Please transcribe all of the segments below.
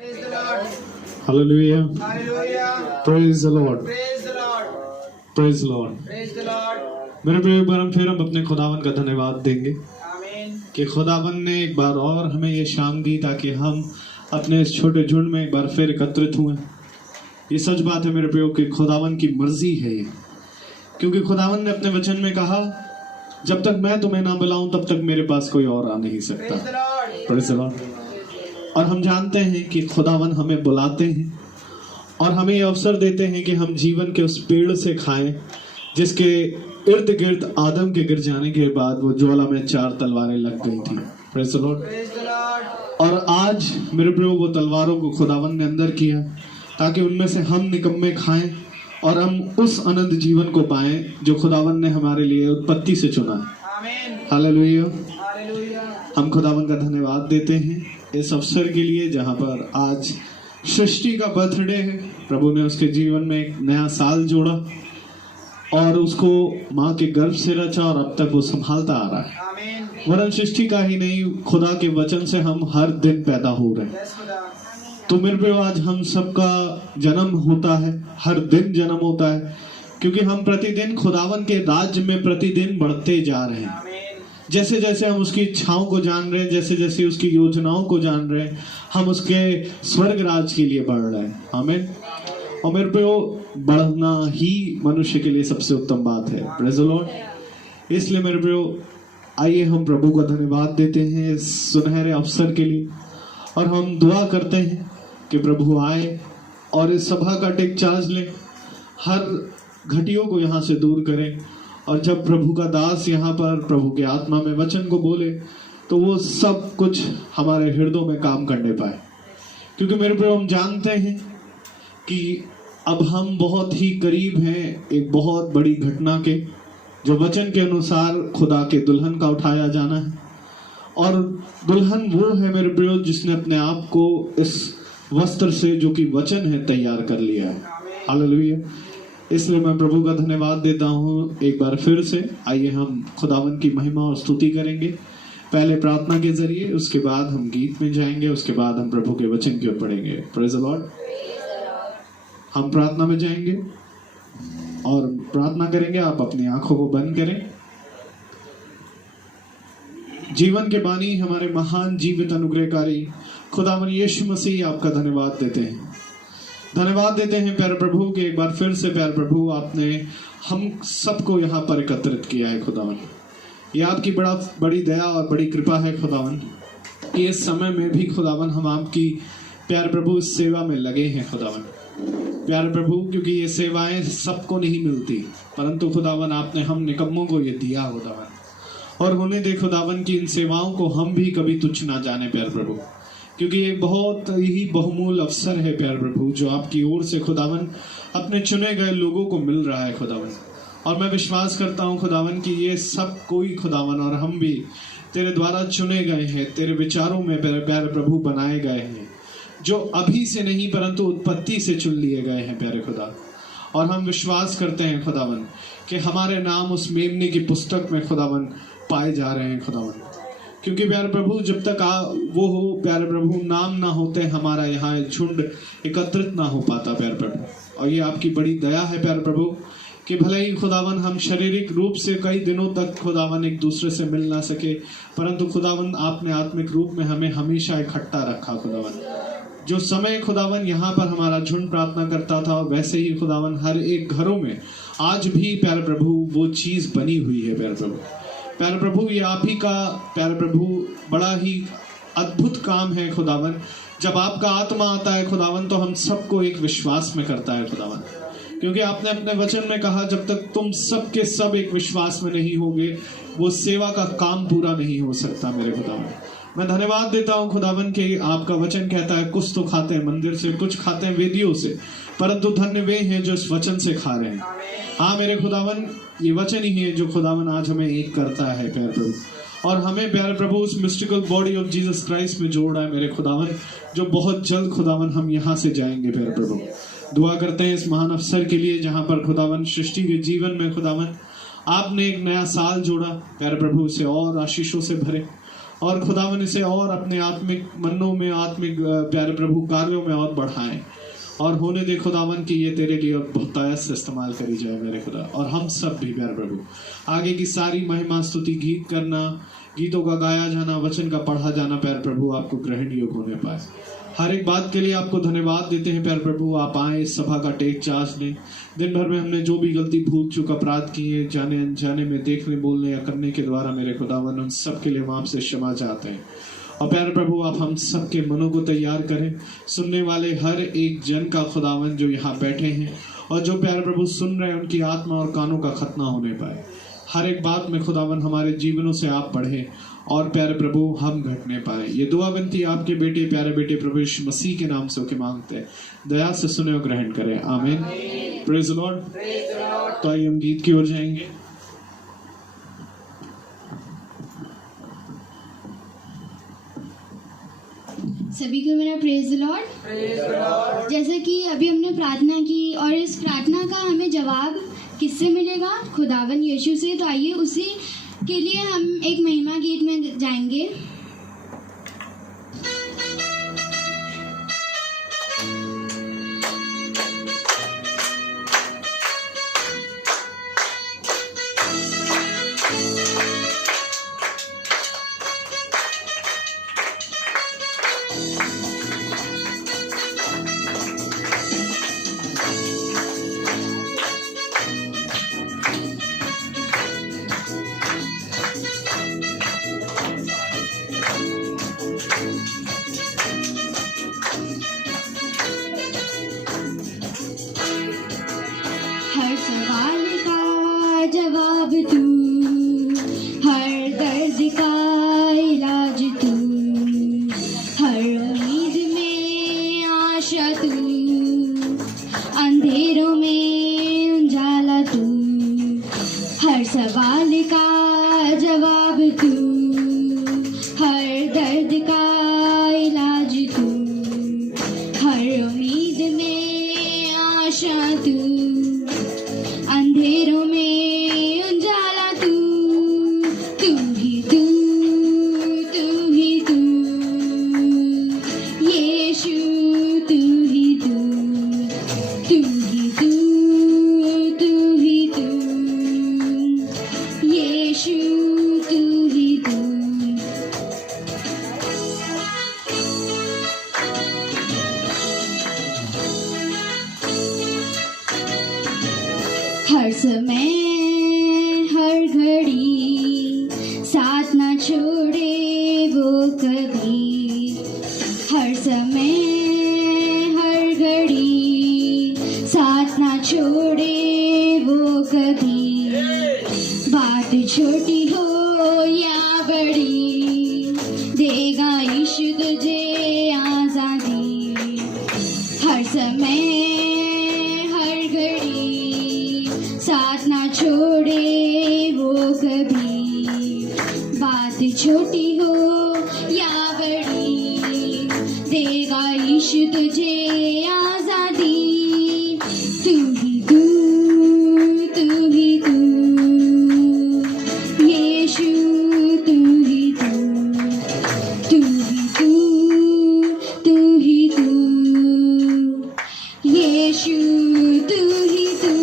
Praise the Lord. Hallelujah. Hallelujah. Praise the Lord. Praise the Lord. Praise the Lord. Praise the Lord. मेरे प्रिय परम फिर हम अपने खुदावन का धन्यवाद देंगे Amen. कि खुदावन ने एक बार और हमें ये शाम दी ताकि हम अपने इस छोटे झुंड में एक बार फिर एकत्रित हुए। ये सच बात है मेरे प्रियो कि खुदावन की मर्जी है ये, क्योंकि खुदावन ने अपने वचन में कहा जब तक मैं तुम्हें ना बुलाऊं तब तक मेरे पास कोई और आ नहीं सकता। Praise the Lord. Praise the Lord. और हम जानते हैं कि खुदावन हमें बुलाते हैं और हमें ये अवसर देते हैं कि हम जीवन के उस पेड़ से खाएं जिसके इर्द गिर्द आदम के गिर जाने के बाद वो ज्वाला में 4 तलवारें लग गई थी। Praise the Lord. Praise the Lord. और आज मेरे प्रियो वो तलवारों को खुदावन ने अंदर किया ताकि उनमें से हम निकम्मे खाएं और हम उस अनंत जीवन को पाएं जो खुदावन ने हमारे लिए उत्पत्ति से चुना है। Amen. हालेलुया। Hallelujah. हम खुदावन का धन्यवाद देते हैं इस अवसर के लिए जहां पर आज सृष्टि का बर्थडे है। प्रभु ने उसके जीवन में एक नया साल जोड़ा और उसको माँ के गर्भ से रचा और अब तक वो संभालता आ रहा है। Amen. वरन सृष्टि का ही नहीं, खुदा के वचन से हम हर दिन पैदा हो रहे हैं। Yes, Khuda. तो मेरे पे आज हम सबका जन्म होता है, हर दिन जन्म होता है, क्योंकि हम प्रतिदिन खुदावन के राज्य में प्रतिदिन बढ़ते जा रहे हैं। Amen. जैसे जैसे हम उसकी इच्छाओं को जान रहे हैं, जैसे जैसे उसकी योजनाओं को जान रहे हैं, हम उसके स्वर्ग राज के लिए बढ़ रहे हैं। आमीन। और मेरे पे वो बढ़ना ही मनुष्य के लिए सबसे उत्तम बात है। Praise the Lord. इसलिए मेरे पे वो आइए हम प्रभु का धन्यवाद देते हैं इस सुनहरे अवसर के लिए और हम दुआ करते हैं कि प्रभु आए और इस सभा का टेक चार्ज ले, हर घटियों को यहाँ से दूर करें और जब प्रभु का दास यहाँ पर प्रभु के आत्मा में वचन को बोले तो वो सब कुछ हमारे हृदयों में काम करने पाए, क्योंकि मेरे प्रभु हम जानते हैं कि अब हम बहुत ही करीब हैं एक बहुत बड़ी घटना के, जो वचन के अनुसार खुदा के दुल्हन का उठाया जाना है। और दुल्हन वो है मेरे प्रियो जिसने अपने आप को इस वस्त्र से जो कि वचन है तैयार कर लिया है। हालेलुया। इसलिए मैं प्रभु का धन्यवाद देता हूँ एक बार फिर से। आइए हम खुदावन की महिमा और स्तुति करेंगे, पहले प्रार्थना के जरिए, उसके बाद हम गीत में जाएंगे, उसके बाद हम प्रभु के वचन की ओर पढ़ेंगे। Praise the Lord. हम प्रार्थना में जाएंगे और प्रार्थना करेंगे। आप अपनी आंखों को बंद करें। जीवन के बानी हमारे महान जीवित अनुग्रहकारी खुदावन यीशु मसीह आपका धन्यवाद देते हैं। धन्यवाद देते हैं प्यारे प्रभु के एक बार फिर से प्यारे प्रभु आपने हम सबको यहाँ पर एकत्रित किया है खुदावन। ये आपकी बड़ी दया और बड़ी कृपा है खुदावन कि इस समय में भी खुदावन हम आपकी प्यारे प्रभु इस सेवा में लगे हैं खुदावन। प्यारे प्रभु क्योंकि ये सेवाएं सबको नहीं मिलती, परंतु खुदावन आपने हम निकम्मों को ये दिया खुदावन, और होने दे खुदावन की इन सेवाओं को हम भी कभी तुच्छ ना जाने प्यारे प्रभु, क्योंकि ये बहुत ही बहुमूल्य अवसर है प्यारे प्रभु जो आपकी ओर से खुदावन अपने चुने गए लोगों को मिल रहा है खुदावन। और मैं विश्वास करता हूँ खुदावन कि ये सब कोई खुदावन और हम भी तेरे द्वारा चुने गए हैं, तेरे विचारों में प्यारे प्रभु बनाए गए हैं, जो अभी से नहीं परंतु उत्पत्ति से चुन लिए गए हैं प्यारे खुदा। और हम विश्वास करते हैं खुदावन कि हमारे नाम उस मेमने की पुस्तक में खुदावन पाए जा रहे हैं खुदावन, क्योंकि प्यारे प्रभु जब तक वो हो प्यारे प्रभु नाम ना होते हमारा यहाँ झुंड एकत्रित ना हो पाता प्यारे प्रभु। और ये आपकी बड़ी दया है प्यारे प्रभु कि भले ही खुदावन हम शारीरिक रूप से कई दिनों तक खुदावन एक दूसरे से मिल ना सके, परंतु खुदावन आपने आत्मिक रूप में हमें हमेशा इकट्ठा रखा खुदावन। जो समय खुदावन यहाँ पर हमारा झुंड प्रार्थना करता था वैसे ही खुदावन हर एक घरों में आज भी प्यारे प्रभु वो चीज बनी हुई है प्यारे प्रभु। प्यारे प्रभु ये आप ही का प्यारे प्रभु बड़ा ही अद्भुत काम है खुदावन। जब आपका आत्मा आता है खुदावन तो हम सबको एक विश्वास में करता है खुदावन, क्योंकि आपने अपने वचन में कहा जब तक तुम सब के सब एक विश्वास में नहीं होगे वो सेवा का काम पूरा नहीं हो सकता मेरे खुदावन। मैं धन्यवाद देता हूँ खुदावन कि आपका वचन कहता है कुछ तो खाते हैं मंदिर से, कुछ खाते हैं वेदियों से, परंतु धन्य वे हैं जो इस वचन से खा रहे हैं। हाँ मेरे खुदावन ये वचन ही है जो खुदावन आज हमें एक करता है प्यारे प्रभु, और हमें प्यारे प्रभु उस mystical body of Jesus Christ में जोड़ रहा है मेरे खुदावन, जो बहुत जल्द खुदावन हम यहाँ से जाएंगे प्यारे प्रभु। दुआ करते हैं इस महान अवसर के लिए जहाँ पर खुदावन सृष्टि के जीवन में खुदावन आपने एक नया साल जोड़ा प्यारे प्रभु, उसे और आशीषों से भरे और खुदावन इसे और अपने आत्मिक मनों में, आत्मिक प्यारे प्रभु कार्यों में और बढ़ाएं और होने दे खुदावन कि ये तेरे लिए और बहुतायत से इस्तेमाल करी जाए मेरे खुदा। और हम सब भी प्यारे प्रभु आगे की सारी महिमा स्तुति गीत करना, गीतों का गाया जाना, वचन का पढ़ा जाना प्यारे प्रभु आपको ग्रहण योग्य होने पाए। हर एक बात के लिए आपको धन्यवाद देते हैं प्यारे प्रभु। आप आए इस सभा का टेक चार्ज लें। दिन भर में हमने जो भी गलती, भूल चूक, अपराध किए, जाने अनजाने में, देखने, बोलने या करने के द्वारा मेरे खुदावन, उन सब के लिए हम आपसे क्षमा चाहते हैं। और प्यारे प्रभु आप हम सब के मनों को तैयार करें, सुनने वाले हर एक जन का खुदावन जो यहाँ बैठे हैं और जो प्यारे प्रभु सुन रहे हैं, उनकी आत्मा और कानों का खतना होने पाए। हर एक बात में खुदावन हमारे जीवनों से आप बढ़े और प्यारे प्रभु हम घटने पाए। ये दुआ विनती आपके बेटे, प्यारे बेटे प्रभु यीशु मसीह के नाम से होके मांगते हैं। दया से सुने और ग्रहण करें, आमीन। Praise the Lord. तो आइए हम गीत की ओर जाएंगे। सभी को मेरा प्रेज द लॉर्ड। जैसे कि अभी हमने प्रार्थना की और इस प्रार्थना का हमें जवाब किससे मिलेगा? खुदावन यीशु से। तो आइए उसी के लिए हम एक महिमा गीत में जाएंगे। हर सवाल का जवाब तू, हर दर्द का इलाज तू, हर उम्मीद में आशा तू, अंधेरों में उजाला तू। हर सवाल का जवाब तू, हर दर्द का इलाज तू, हर उम्मीद में आशा तू, अंधेरों में उजाला तू। तू ही तू, तू ही तू, यीशु तू ही तू, तू ही तू, तू ही तू, यीशु तू ही तू। हर समय हर घड़ी साथ ना छोड़े वो कभी। हर समय हर घड़ी साथ ना छोड़े वो कभी। बात छोटी हो या बड़ी, देगा यीशु तुझे आजादी। हर समय हर घड़ी साथ ना छोड़े वो कभी। बात छोटी हो या बड़ी, देगा यीशु तुझे आजादी। तू ही तू, तू ही तू, यीशु तू ही तू, तू ही तू, तू ही तू, यीशु तू ही तू।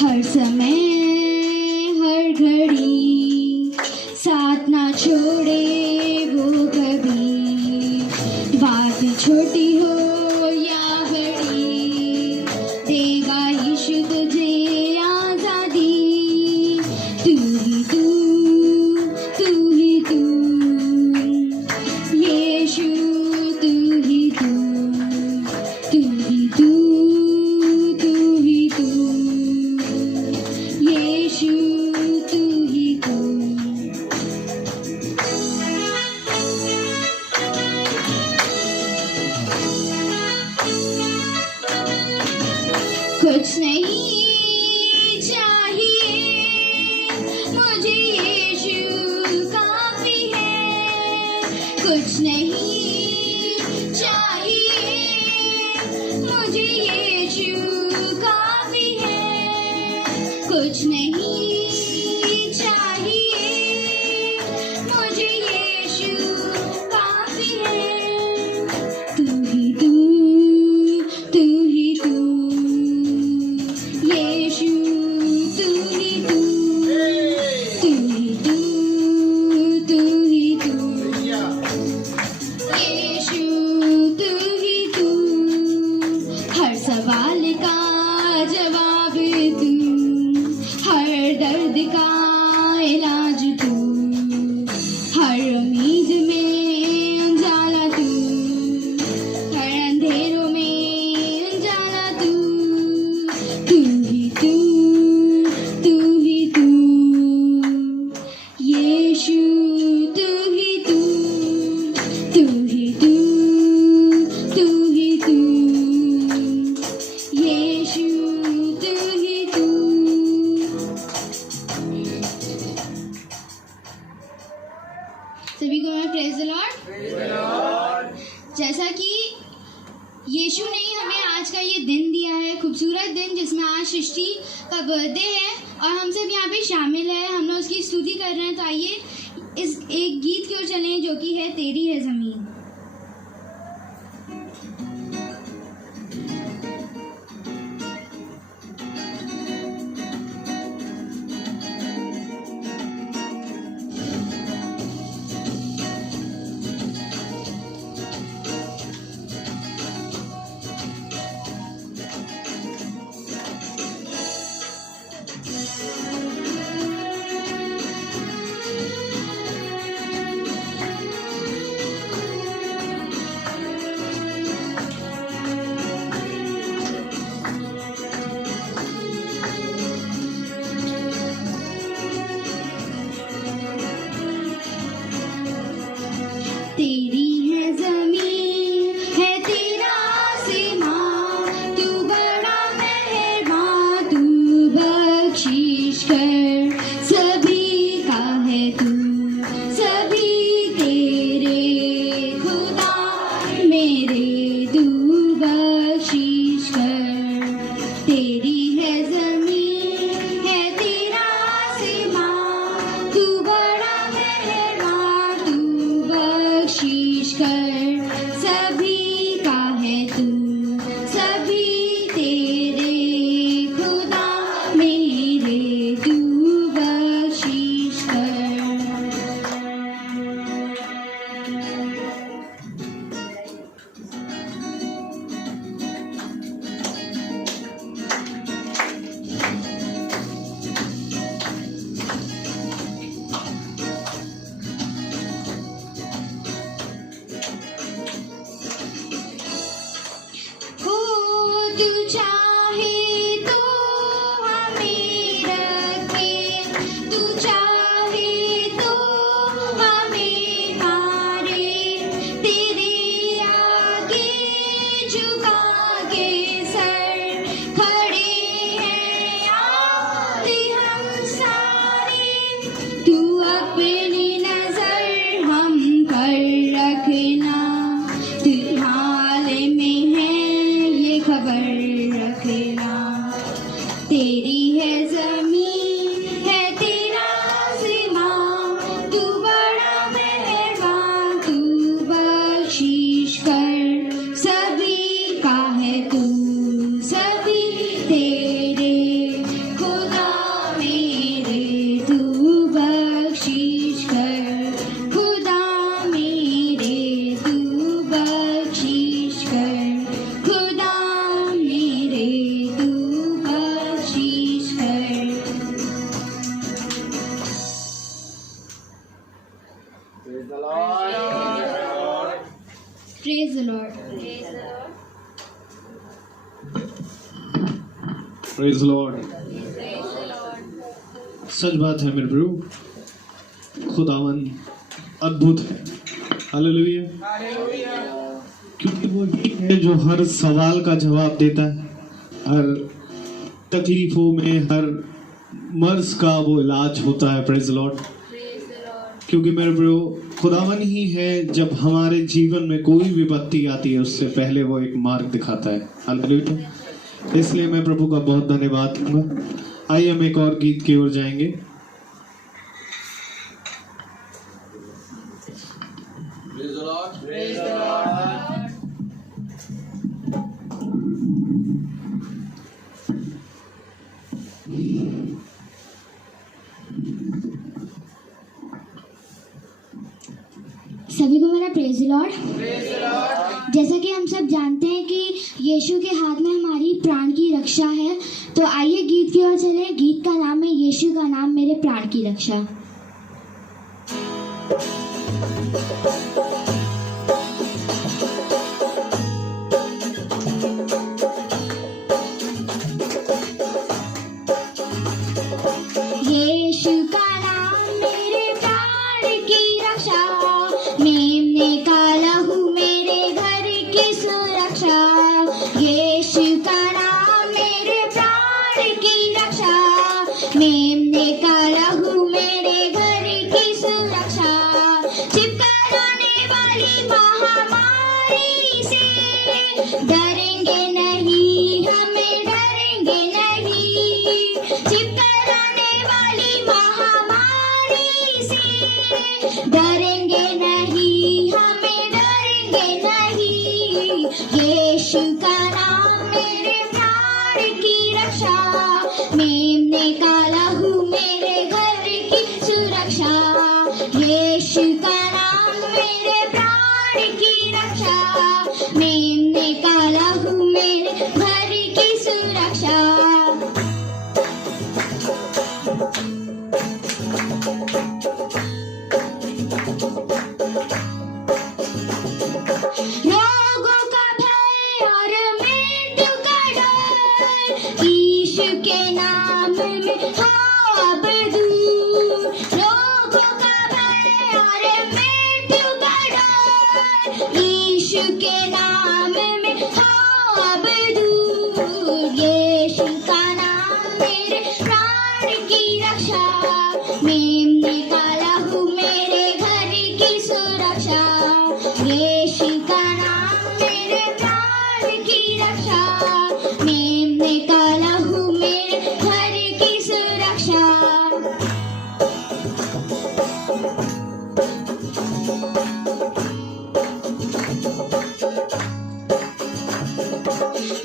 हर समय हर घड़ी साथ ना छोड़े वो कभी। बात छोटी हो या बड़ी, देगा यीशु तुझे आजादी। तू ही तू, तू ही तू, यीशु तू ही तू, तू ही तू, तू ही तू, यीशु तू ही तू। कुछ नहीं चाहिए मुझे, यीशु काफी है। कुछ नहीं चाहिए मुझे, यीशु काफी है। कुछ नहीं चाहिए जैसा कि यीशु ने ही हमें आज का ये दिन दिया है, खूबसूरत दिन जिसमें आज सृष्टि का बर्थडे है और हम सब यहाँ पे शामिल हैं, हम लोग उसकी स्तुति कर रहे हैं। तो आइए इस एक गीत की ओर चलें जो कि है तेरी है ज़मीन। तेरी है ज़मीन है तेरा आसमां, तू बड़ा मेहरबान, तू बख्शिश कर सभी का है तू, सभी तेरे खुदा मेरे, तू बख्शिश कर। तेरी है ज़मीन है तेरा आसमां, तू बड़ा मेहरबान, तू बख्शिश कर सभी का है तू, सभी तेरे खुदा मेरे, तू बख्शिश कर। हो तू चाहे तो हमें रखे, तू चाहे तो हमें मारे, तेरे आगे झुका के सर खड़े हैं आज हम सारे, तू अपनी नजर हम पर रखना, तू हाल में है ये खबर रखना। तेरी है ज़मीन है तेरा आसमां, तू बड़ा मेहरबान, तू बख्शिश कर सभी का है तू, सभी तेरे खुदा मेरे, तू बख्शिश कर खुदा मेरे, तू बख्शिश कर खुदा मेरे, तू बख्शिश कर। Praise the Lord. Praise the Lord. Praise Lord. सच बात है मेरे प्रभु, खुदावन अद्भुत है। हालेलुया। Hallelujah. क्योंकि वो ही है जो हर सवाल का जवाब देता है, हर तकलीफों में, हर मर्ज का वो इलाज होता है। Praise Lord. क्योंकि मेरे प्रभु खुदावन ही है, जब हमारे जीवन में कोई विपत्ति आती है उससे पहले वो एक मार्ग दिखाता है। हालेलुया। इसलिए मैं प्रभु का बहुत धन्यवाद दूंगा। आइए हम एक और गीत की ओर जाएंगे। Praise the Lord. Praise the Lord. सभी को मेरा praise Lord. Praise the Lord. जैसा कि हम सब जानते हैं कि यीशु के हाथ में हमारी प्राण की रक्षा है, तो आइए गीत की ओर चले। गीत का नाम है यीशु का नाम मेरे प्राण की रक्षा। यीशु का नाम मेरे प्राण की रक्षा, मेमने का लहू मेरे घर की सुरक्षा। यीशु का नाम मेरे प्राण की रक्षा, मेमने का लहू मेरे घर की सुरक्षा। चिपका रोने वाली महामारी महामारी से डरेंगे नहीं, हमें डरेंगे नहीं, चिपकर आने वाली महामारी से डरेंगे नहीं, हमें डरेंगे नहीं। यीशु का नाम मेरे प्राण की रक्षा, मेमने का लहू मेरे घर की सुरक्षा। यीशु का नाम मेरे प्राण की रक्षा, मेमने का लहू मेरे घर की सुरक्षा। रोगों का भय और मृत्यु का डर, यीशु के नाम में हो अब दूर। रोगों का भय और मृत्यु का डर, यीशु के नाम में हो अब दूर। यीशु का नाम मेरे प्राण की रक्षा, मेमने का लहू मेरे घर की सुरक्षा। यीशु का नाम मेरे प्राण की रक्षा, मेमने का लहू मेरे घर की सुरक्षा।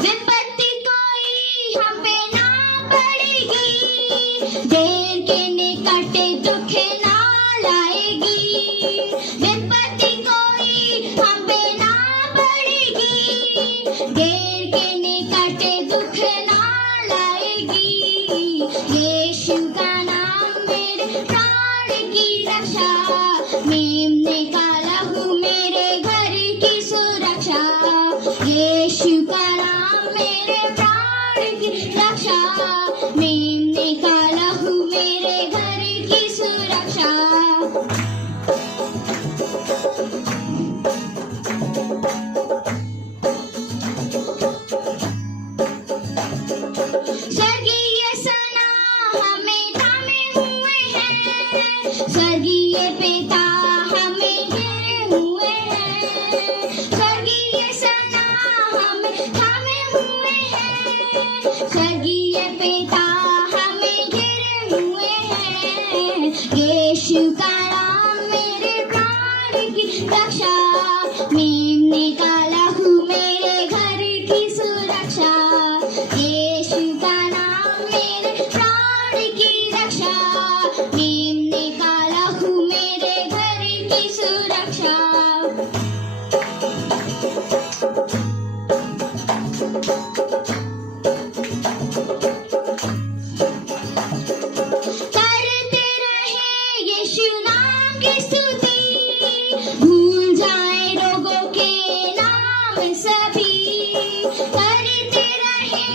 विपत्ति कोई हम पे ना पड़ेगी, देर के निकट दुख ना लाएगी। विपत्ति कोई हम पे ना पड़ेगी, देर के निकट दुख ना लाएगी। यीशु का नाम मेरे प्राण की रक्षा, मेमने का लहू मेरे घर की सुरक्षा। यीशु का नाम मेरे प्राण की रक्षा, मेमने का लहू मेरे घर की सुरक्षा। स्वर्गीय सना हमें थामे हुए हैं, स्वर्गीय पिता हमें घेरे हुए हैं। स्वर्गीय सना हमें थामे हुए हैं, स्वर्गीय पिता हमें घेरे हुए हैं। यीशु का नाम मेरे प्राण की रक्षा, मेमने का लहू मेरे घर की सुरक्षा। यीशु का नाम मेरे प्राण की रक्षा, मेमने का लहू मेरे घर की सुरक्षा। करते रहे यीशु नाम की स्तुति, भूल जाए रोगों के नाम सभी। करते रहे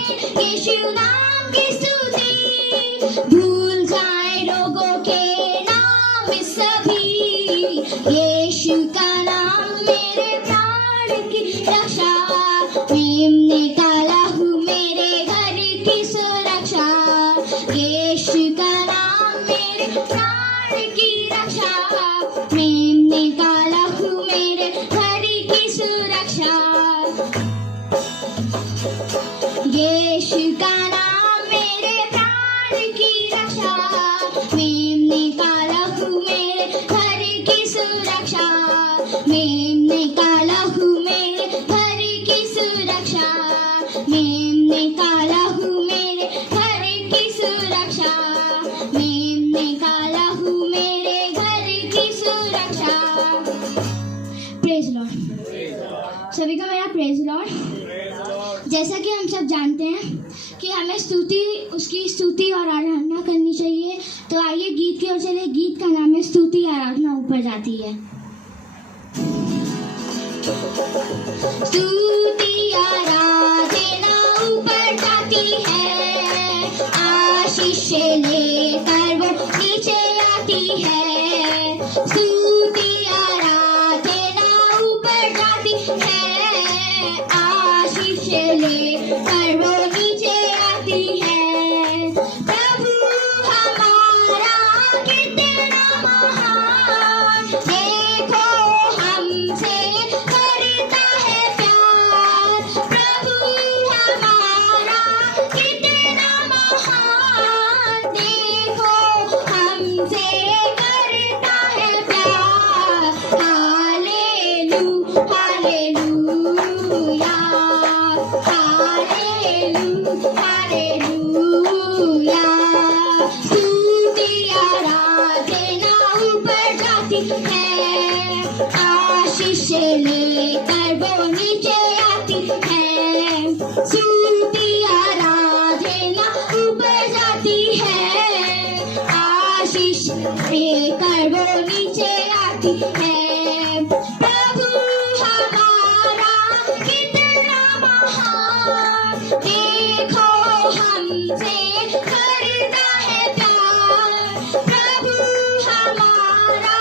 यीशु नाम की स्तुति, भूल जाए रोगों के नाम सभी। यीशु का नाम मेरे प्राण की रक्षा, मेमने का लहू मेरे घर की सुरक्षा। यीशु का नाम मेरे प्राण की रक्षा, मेमने का लहू मेरे घर की सुरक्षा। यीशु का नाम मेरे प्राण की रक्षा, मेमने का लहू मेरे घर की सुरक्षा। मेमने का लहू मेरे घर की सुरक्षा, मेमने का लहू मेरे घर की सुरक्षा। मेमने का लहू मेरे घर की सुरक्षा। Praise Lord. सभी का मेरा प्रेज लॉर्ड। जैसा कि हम सब जानते हैं कि हमें उसकी स्तुति और आराधना करनी चाहिए, तो आइए गीत की ओर चले। गीत का नाम है स्तुति आराधना ऊपर जाती है। स्तुति आराधना ऊपर जाती है, आशीष लेकर वो नीचे आती है। स्तुति आराधना ऊपर जाती है, आशीष लेकर वो नीचे आती है। प्रभु हमारा कितना महान, देखो हमसे करता लेकर वो नीचे आती है, स्तुतियाँ आराधना ऊपर जाती है, आशीष लेकर वो नीचे आती है। प्रभु हमारा कितना महान, देखो हमसे करता है प्यार। प्रभु हमारा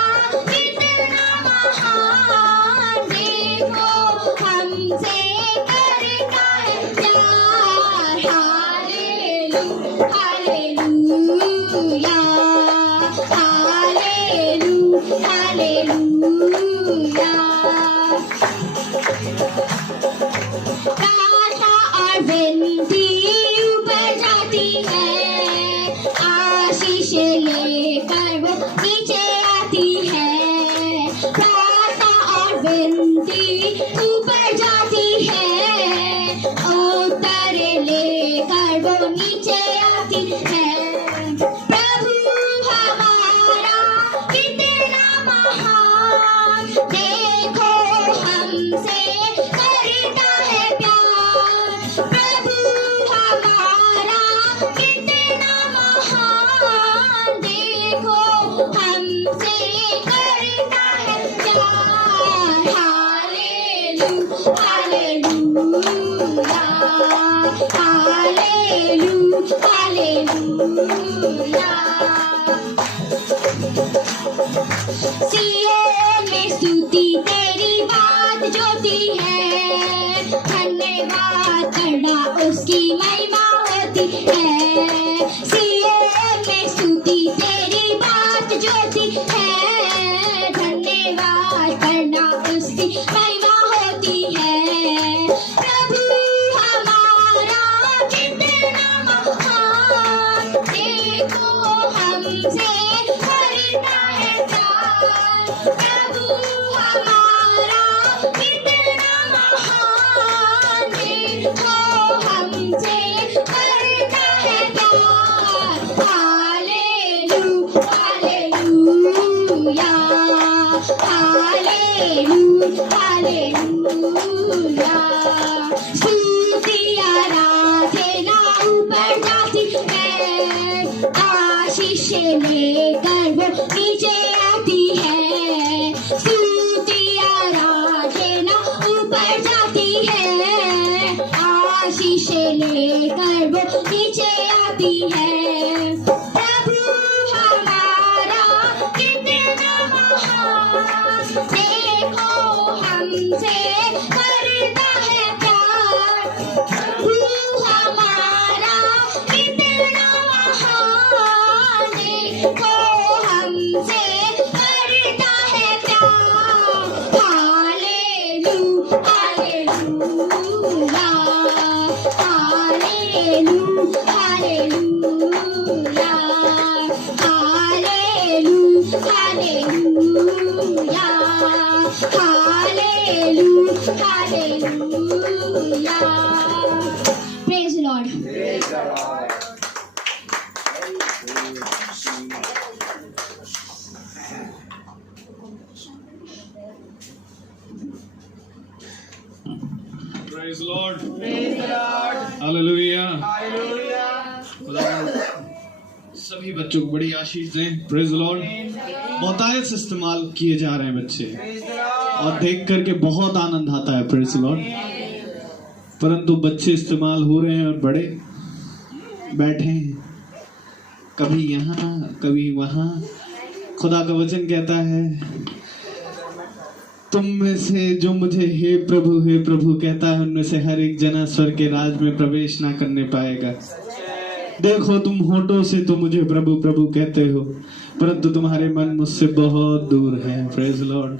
कितना महान, देखो हमसे करता है प्यार। Hallelujah, hallelujah, hallelujah, hallelujah. प्रार्थना और विनती ऊपर जाती है, आशीष लेकर वो नीचे आती है। प्रार्थना और विनती ऊपर जाती है, उत्तर लेकर वो नीचे आती है। प्रभु हमारा कितना महान, देखो हमसे करता है प्यार। प्रभु हमारा कितना महान, देखो हमसे करता है प्यार। Hallelujah, hallelujah, hallelujah. सियोन में स्तुति तेरी बात ज्योति है, धन्यवाद करना उसकी महिमा होती है। सियोन में स्तुति तेरी बात ज्योति है, धन्यवाद करना उसकी महिमा होती है। प्रभु हमारा कितना महान, देखो हमसे करता है प्यार। प्रभु हमारा कितना महान, देखो हमसे करता है प्यार। Hallelujah, hallelujah, hallelujah. स्तुतियाँ आराधना ऊपर जाती है, आशीष लेकर वो नीचे आती है। स्तुतियाँ आराधना ऊपर जाती है, आशीष लेकर वो नीचे आती है। प्रभु हमारा कितना महान, देखो हमसे करता है प्यार। प्रभु हमारा कितना महान, देखो हमसे करता है प्यार। Hallelujah, hallelujah, hallelujah, hallelujah, hallelujah, hallelujah, hallelujah. Praise the Lord. Praise the Lord. Praise the Lord. Hallelujah. Hallelujah. खुदावंद सभी बच्चों को बड़ी आशीष दें। Praise the Lord. बहुतायत से इस्तेमाल किए जा रहे हैं बच्चे, Praise the Lord. और देख करके बहुत आनंद आता है। Praise the Lord. परंतु बच्चे इस्तेमाल हो रहे हैं और बड़े बैठे हैं, कभी यहाँ कभी वहाँ। खुदा का वचन कहता है, तुम में से जो मुझे हे प्रभु कहता है, उनमें से हर एक जना स्वर्ग के राज में प्रवेश ना करने पाएगा। देखो तुम होठों से तो मुझे प्रभु प्रभु कहते हो, परंतु तुम्हारे मन मुझसे बहुत दूर है। Praise Lord.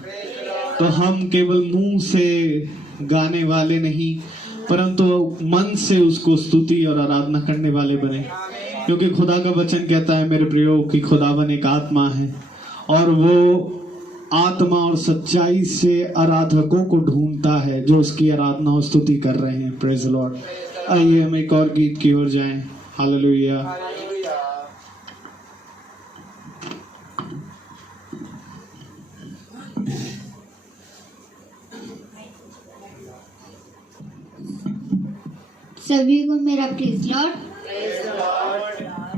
तो हम केवल मुंह से गाने वाले नहीं, परंतु मन से उसको स्तुति और आराधना करने वाले बने, क्योंकि खुदा का वचन कहता है मेरे प्रियो कि खुदावन एक आत्मा है, और वो आत्मा और सच्चाई से आराधकों को ढूंढता है जो उसकी आराधना और स्तुति कर रहे हैं। Praise Lord. आइए हम एक और गीत की ओर जाएं। हालेलुया। सभी को मेरा प्रेज लॉर्ड।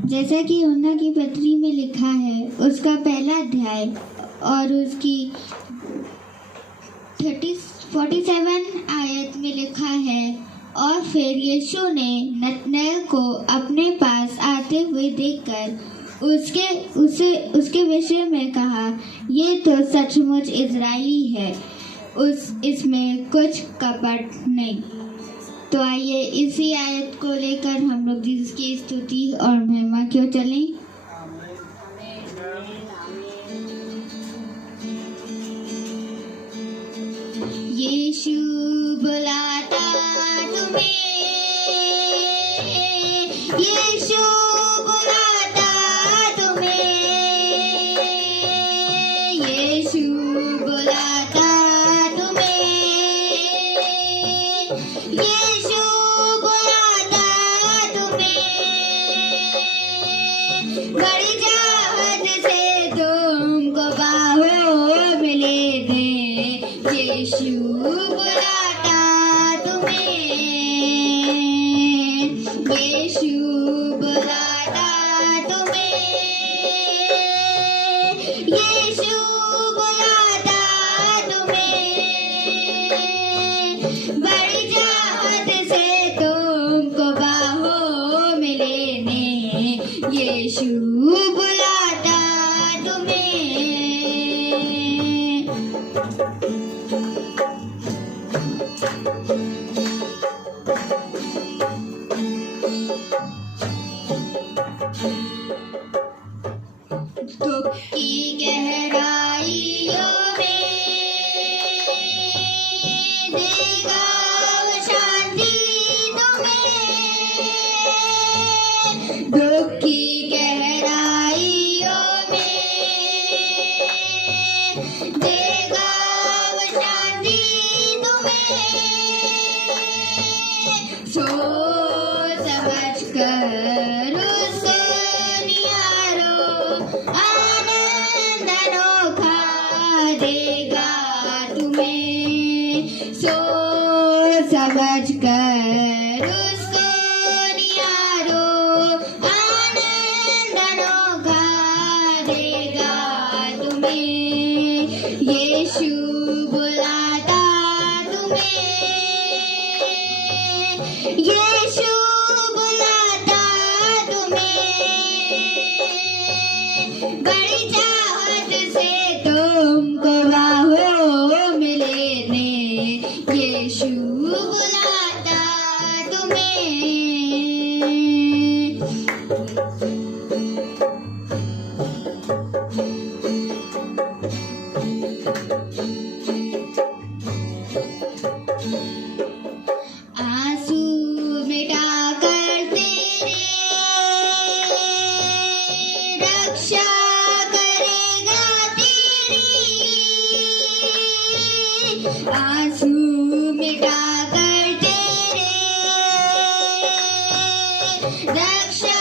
जैसा कि यूहन्ना की पत्री में लिखा है उसका पहला अध्याय और उसकी 47 आयत में लिखा है, और फिर यीशु ने नतनएल को अपने पास आते हुए देखकर उसके विषय में कहा, ये तो सचमुच इजरायली है, इसमें कुछ कपट नहीं। तो आइए इसी आयत को लेकर हम लोग जिसकी स्तुति और महिमा क्यों चलें। यीशु बुलाता तुम्हें, यीशु बुलाता तुम्हें, यीशु बुलाता तुम्हें, यीशु बुलाता तुम्हें, बड़ी चाहत से तुमको बाहों में ले दे, यीशु बुलाता तुम्हें, यीशु बुलाता तुम्हें, यीशु बुलाता तुम्हें, बड़ी चाहत से तुमको बाहों में लेने, यीशु बुलाता तुम्हें। दुख की गहराइयों में देगा शांति तुम्हें, दुख की गहराइयों में देगा शांति तुम्हें, सोच समझ कर उसको निहारो, आनंद अनोखा देगा तुम्हें, सोच समझ कर उसको निहारो, आनंद अनोखा देगा तुम्हें, यीशु बुलाता तुम्हें, यीशु बुलाता तुम्हें, बड़ी चाहत से तुमको बाहों में लेने, यीशु बुलाता तुम्हें। आंसू मिटाकर तेरे रक्षा करेगा तेरी, आंसू मिटाकर तेरे रक्षा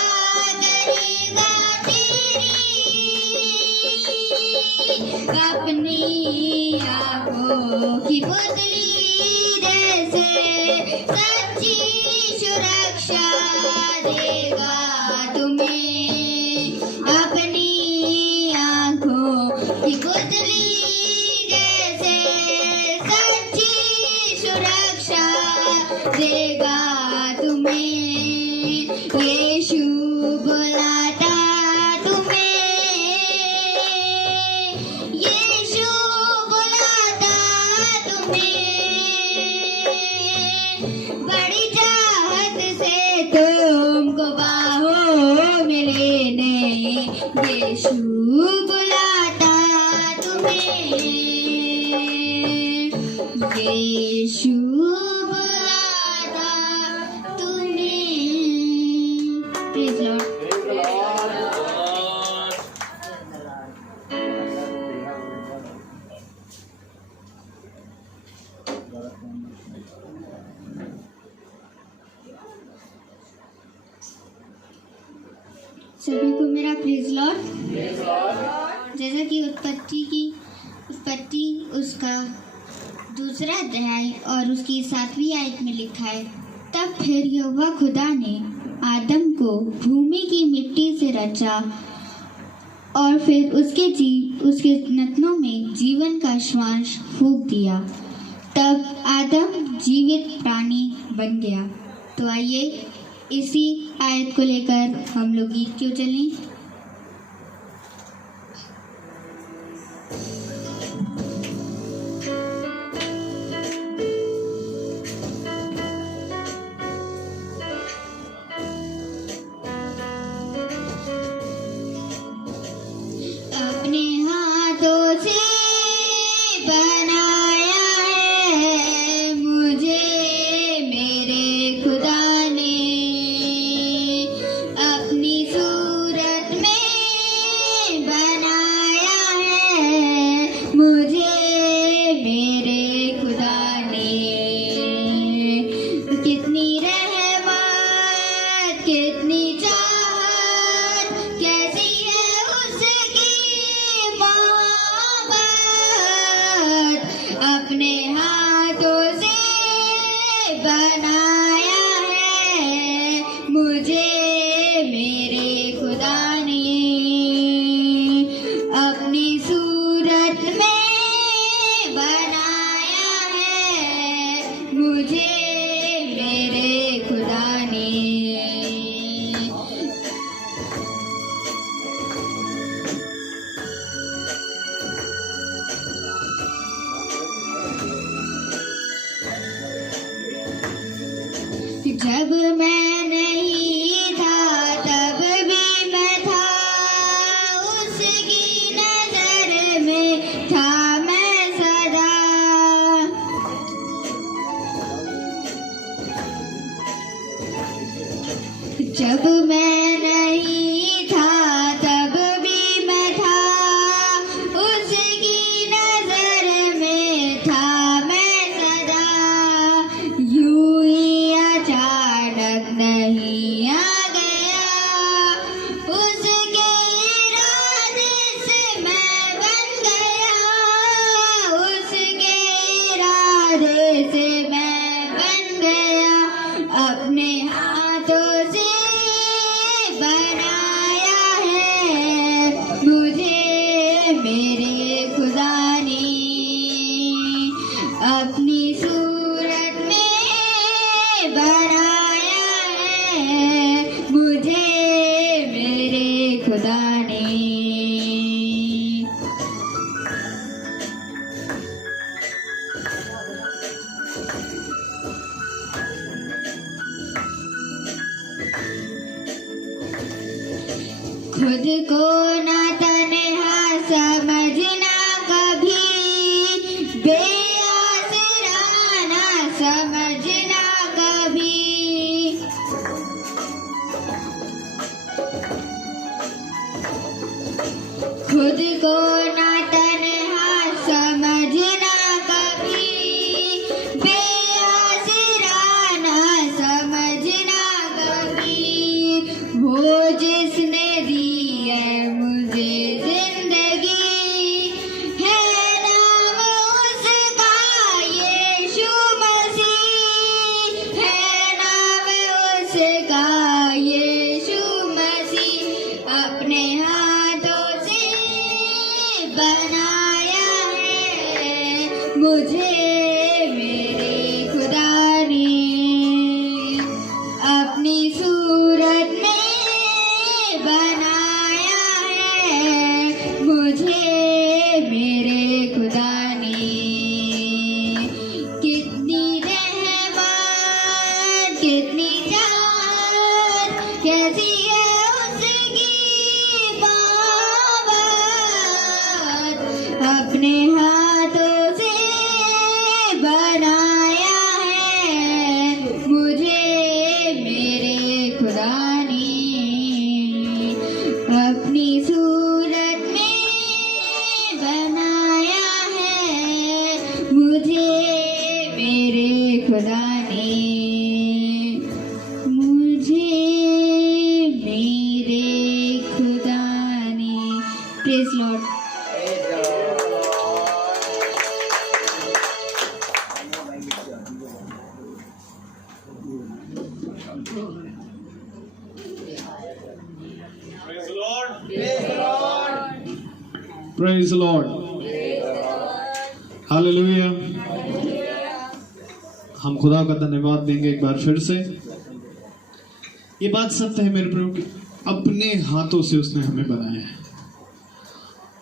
करेगा तेरी, अपनी आंखों की पुतली जैसे सच्ची सुरक्षा देगा तुम्हें, अपनी आंखों की पुतली जैसे सच्ची सुरक्षा देगा तुम्हें, यीशु बुलाता तुम्हें, यीशु बुलाता तुम्हें, बड़ी चाहत से तुमको बाहों में लेने, यीशु बुलाता तुम्हें, यीशु बुलाता तुम्हें। Praise Lord. सभी को मेरा प्रेज लॉर्ड। जैसा कि उत्पत्ति उसका दूसरा अध्याय और उसकी 7वीं आयत में लिखा है, तब फिर यहोवा खुदा ने आदम को भूमि की मिट्टी से रचा और फिर उसके नथनों में जीवन का श्वास फूंक दिया। तब आदम जीवित प्राणी बन गया। तो आइए इसी आयत को लेकर हम लोग गीत क्यों चलें। अपने हाथों से बनाया है मुझे मेरे खुदा ने, अपनी सूरत में बनाया है मुझे मेरे खुदा ने। कितनी रहमत कितनी चाहत, कैसी है उसकी मोहब्बत। अपने हाथों से बनाया है मुझे मेरे खुदा ने, अपनी सूरत में बनाया है मुझे मेरे खुदा ने। जब मैं नहीं था तब भी मैं था, उसकी नजर में था मैं सदा। जब मैं नहीं था तब भी मैं था, उसकी नजर में था मैं सदा। यूं ही अचानक नहीं आ गया, उसके इरादे से मैं बन गया, उसके इरादे से मैं बन गया। अपने हाथों से बनाया है मुझे मेरे खुदा ने, अपनी सूरत में बनाया है मुझे मेरे खुदा ने। खुद को ना तन्हा समझना कभी, बेआसरा ना समझना कभी। खुद को ना तन्हा समझना कभी, बेआसरा ना समझना कभी। वो जिसने दी है मुझे जिंदगी, है नाम उसका यीशु मसीह, है नाम उसका यीशु मसीह। अपने हाथों से बनाया है मुझे मेरे खुदा ने, अपनी सूरत में बनाया है मुझे मेरे खुदा ने। कितनी रहमत कितनी चाहत, कैसी है उसकी मोहब्बत। अपने हाथों से बनाया है मुझे मेरे खुदा ने, अपनी सूरत में बनाया है मुझे मेरे खुदा ने, मुझे मेरे खुदा ने। Praise Lord. Praise the Lord, hallelujah. हम खुदा का धन्यवाद देंगे एक बार फिर से। ये बात सत्य है मेरे प्रभु की, अपने हाथों से उसने हमें बनाया है।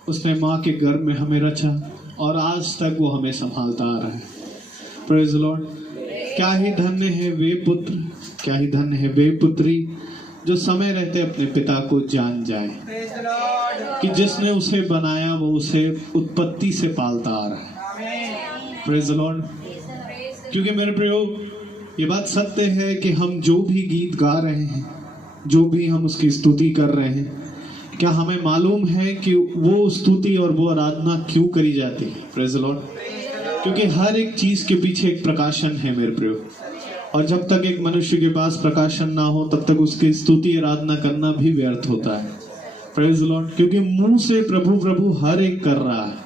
उसने माँ के गर्भ में हमें रचा और आज तक वो हमें संभालता आ रहा है। Praise the Lord. क्या ही धन्य है वे पुत्र, क्या ही धन्य है वे पुत्री जो समय रहते अपने पिता को जान जाए कि जिसने उसे बनाया वो उसे उत्पत्ति से पालता आ रहा है। Praise the Lord. क्योंकि मेरे प्रयोग ये बात सत्य है कि हम जो भी गीत गा रहे हैं, जो भी हम उसकी स्तुति कर रहे हैं, क्या हमें मालूम है कि वो स्तुति और वो आराधना क्यों करी जाती है? Praise the Lord. क्योंकि हर एक चीज के पीछे एक प्रकाशन है मेरे प्रयोग, और जब तक एक मनुष्य के पास प्रकाशन ना हो तब तक उसकी स्तुति आराधना करना भी व्यर्थ होता है। Praise the Lord. क्योंकि मुंह से प्रभु प्रभु हर एक कर रहा है,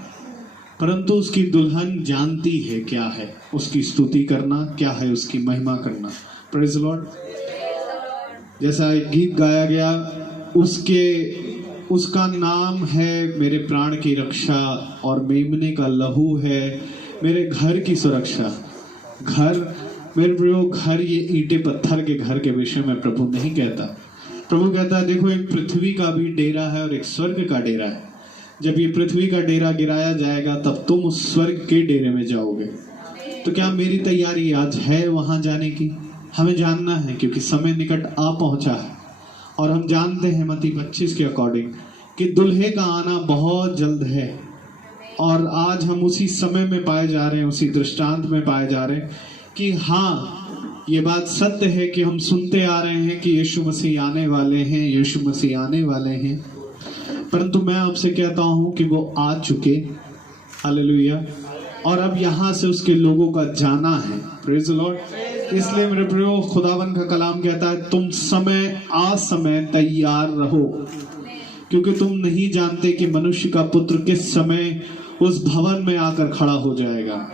परंतु उसकी दुल्हन जानती है क्या है उसकी स्तुति करना, क्या है उसकी महिमा करना। Praise the Lord. जैसा एक गीत गाया गया, उसका नाम है मेरे प्राण की रक्षा और मेमने का लहू है मेरे घर की सुरक्षा। घर मेरे प्रयोग, घर ये ईंटे पत्थर के घर के विषय में प्रभु नहीं कहता। प्रभु कहता है देखो एक पृथ्वी का भी डेरा है और एक स्वर्ग का डेरा है। जब ये पृथ्वी का डेरा गिराया जाएगा तब तुम उस स्वर्ग के डेरे में जाओगे। तो क्या मेरी तैयारी आज है वहां जाने की? हमें जानना है, क्योंकि समय निकट आ पहुंचा है और हम जानते हैं मत्ती 25 के अकॉर्डिंग कि दुल्हे का आना बहुत जल्द है। और आज हम उसी समय में पाए जा रहे हैं, उसी दृष्टांत में पाए जा रहे हैं कि हाँ, ये बात सत्य है कि हम सुनते आ रहे हैं कि यीशु मसीह आने वाले हैं, यीशु मसीह आने वाले हैं। परंतु मैं आपसे कहता हूं कि वो आ चुके, हालेलुया। और अब यहां से उसके लोगों का जाना है। Praise the Lord. इसलिए मेरे प्रियो, खुदावन का कलाम कहता है तुम समय तैयार रहो, क्योंकि तुम नहीं जानते कि मनुष्य का पुत्र किस समय उस भवन में आकर खड़ा हो जाएगा।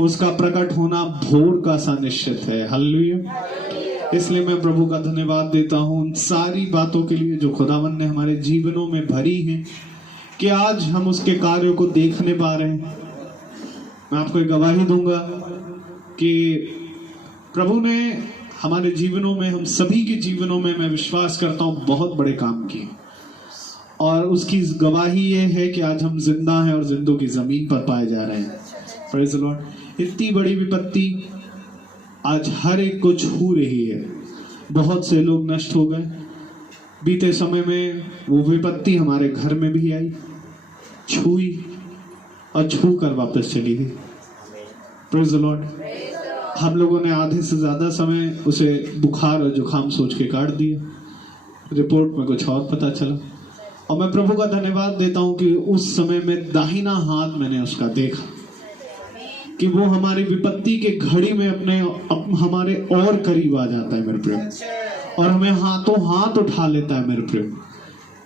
उसका प्रकट होना भोर का सा निश्चित है। हालेलुया। इसलिए मैं प्रभु का धन्यवाद देता हूं उन सारी बातों के लिए जो खुदावन ने हमारे जीवनों में भरी हैं, कि आज हम उसके कार्यों को देखने पा रहे हैं। मैं आपको एक गवाही दूंगा कि प्रभु ने हमारे जीवनों में, हम सभी के जीवनों में, मैं विश्वास करता हूं बहुत बड़े काम किए, और उसकी गवाही ये है कि आज हम जिंदा हैं और जिंदों की जमीन पर पाए जा रहे हैं। Praise the Lord. इतनी बड़ी विपत्ति आज हर एक को छू रही है। बहुत से लोग नष्ट हो गए। बीते समय में वो विपत्ति हमारे घर में भी आई, छुई और छू कर वापस चली गई। Praise the Lord. हम लोगों ने आधे से ज्यादा समय उसे बुखार और जुकाम सोच के काट दिया, रिपोर्ट में कुछ और पता चला। और मैं प्रभु का धन्यवाद देता हूं कि उस समय में दाहिना हाथ मैंने उसका देखा कि वो हमारी विपत्ति के घड़ी में हमारे और करीब आ जाता है मेरे प्रिय, और हमें हाथों हाथ उठा लेता है मेरे प्रिय।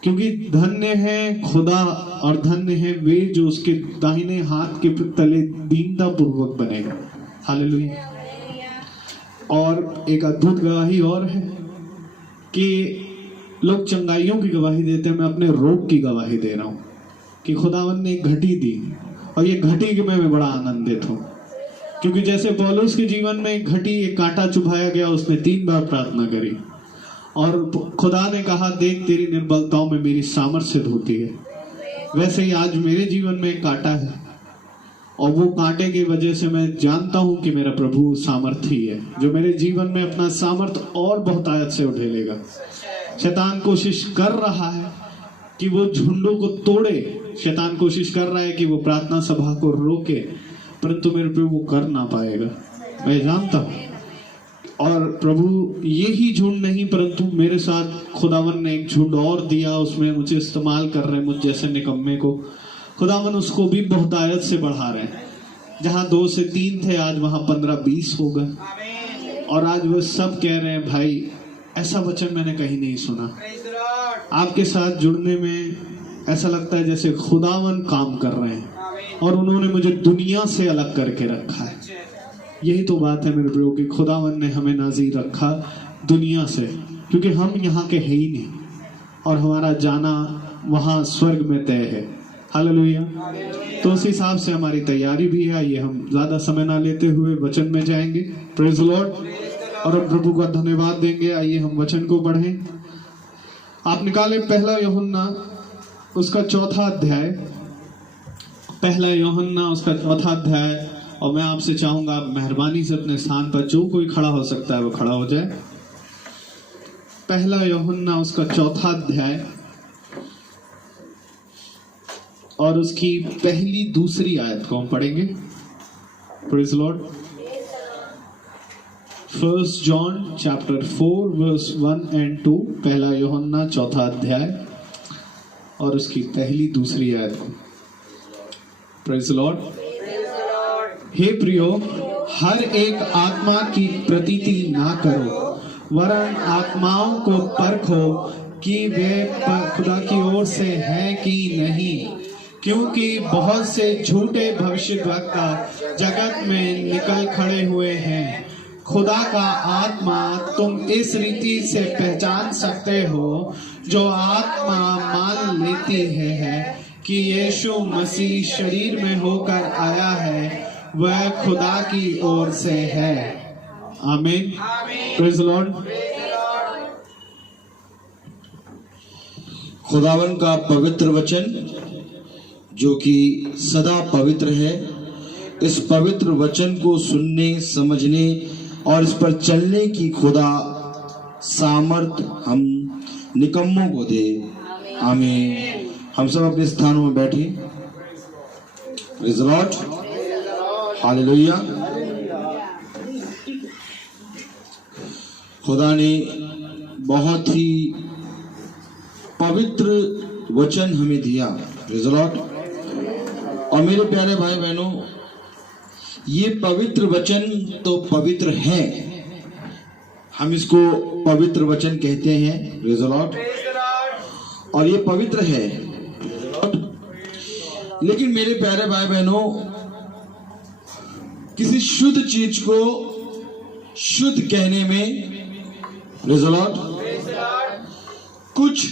क्योंकि धन्य है खुदा और धन्य है वे जो उसके दाहिने हाथ के तले दीनता पूर्वक बनेगा। हालेलुया। और एक अद्भुत गवाही और है कि लोग चंगाइयों की गवाही देते हैं, मैं अपने रोग की गवाही दे रहा हूं कि खुदावन ने एक घटी दी, और ये घटी के मैं बड़ा आनंदित हूं। क्योंकि जैसे पौलुस के जीवन में एक घटी, एक कांटा चुभाया गया, उसने 3 बार प्रार्थना करी और खुदा ने कहा देख तेरी निर्बलताओं में मेरी सामर्थ्य सिद्ध होती है। वैसे ही आज मेरे जीवन में एक कांटा है, और वो कांटे की वजह से मैं जानता हूं कि मेरा प्रभु सामर्थी है, जो मेरे जीवन में अपना सामर्थ्य और बहुत आयत से उठेलेगा। शैतान कोशिश कर रहा है कि वो झुंडों को तोड़े, शैतान कोशिश कर रहा है कि वो प्रार्थना सभा को रोके, परंतु मेरे प्रभु वो कर ना पाएगा, मैं जानता हूं। और प्रभु यही झुंड नहीं, परंतु मेरे साथ खुदावन ने एक झुंड और दिया, उसमें मुझे इस्तेमाल कर रहे हैं, मुझ जैसे निकम्मे को खुदावन उसको भी बहुत आयत से बढ़ा रहे हैं। जहां 2 से 3 थे, आज वहां 15-20 हो गए। और आज वो सब कह रहे हैं भाई ऐसा वचन मैंने कहीं नहीं सुना। आपके साथ जुड़ने में ऐसा लगता है जैसे खुदावन काम कर रहे हैं और उन्होंने मुझे दुनिया से अलग करके रखा है। यही तो बात है मेरे प्रियो कि खुदावन ने हमें नाज़ीर रखा दुनिया से, क्योंकि हम यहाँ के है ही नहीं और हमारा जाना वहाँ स्वर्ग में तय है। हालेलुया। तो उस हिसाब से हमारी तैयारी भी है। आइए हम ज्यादा समय ना लेते हुए वचन में जाएंगे। Praise the Lord. और हम प्रभु का धन्यवाद देंगे। आइए हम वचन को पढ़ें। आप निकालें पहला यूहन्ना उसका 4था अध्याय। पहला यूहन्ना उसका 4था अध्याय। और मैं आपसे चाहूंगा मेहरबानी से अपने स्थान पर जो कोई खड़ा हो सकता है वो खड़ा हो जाए। पहला यूहन्ना उसका 4था अध्याय और उसकी पहली दूसरी आयत को हम पढ़ेंगे। Praise Lord. 1 John chapter 4 verse 1 and 2। पहला यूहन्ना 4था अध्याय और उसकी पहली दूसरी आयत को। Praise Lord. हे प्रियो, हर एक आत्मा की प्रतीति ना करो, वरन आत्माओं को परखो कि वे खुदा की ओर से हैं कि नहीं, क्योंकि बहुत से झूठे भविष्यद्वक्ता जगत में निकल खड़े हुए हैं। खुदा का आत्मा तुम इस रीति से पहचान सकते हो, जो आत्मा मान लेती है कि यीशु मसीह शरीर में होकर आया है, वह खुदा की ओर से है। आमीन। Praise the Lord. खुदावन का पवित्र वचन जो कि सदा पवित्र है, इस पवित्र वचन को सुनने, समझने और इस पर चलने की खुदा सामर्थ हम निकम्मों को दे। आमीन। हम सब अपने स्थानों में बैठे। Praise the Lord. हालेलुया। खुदा ने बहुत ही पवित्र वचन हमें दिया। Praise the Lord. और मेरे प्यारे भाई बहनों, ये पवित्र वचन तो पवित्र है, हम इसको पवित्र वचन कहते हैं। Praise the Lord. और ये पवित्र है। लेकिन मेरे प्यारे भाई बहनों, किसी शुद्ध चीज को शुद्ध कहने में, प्रेज द लॉर्ड, कुछ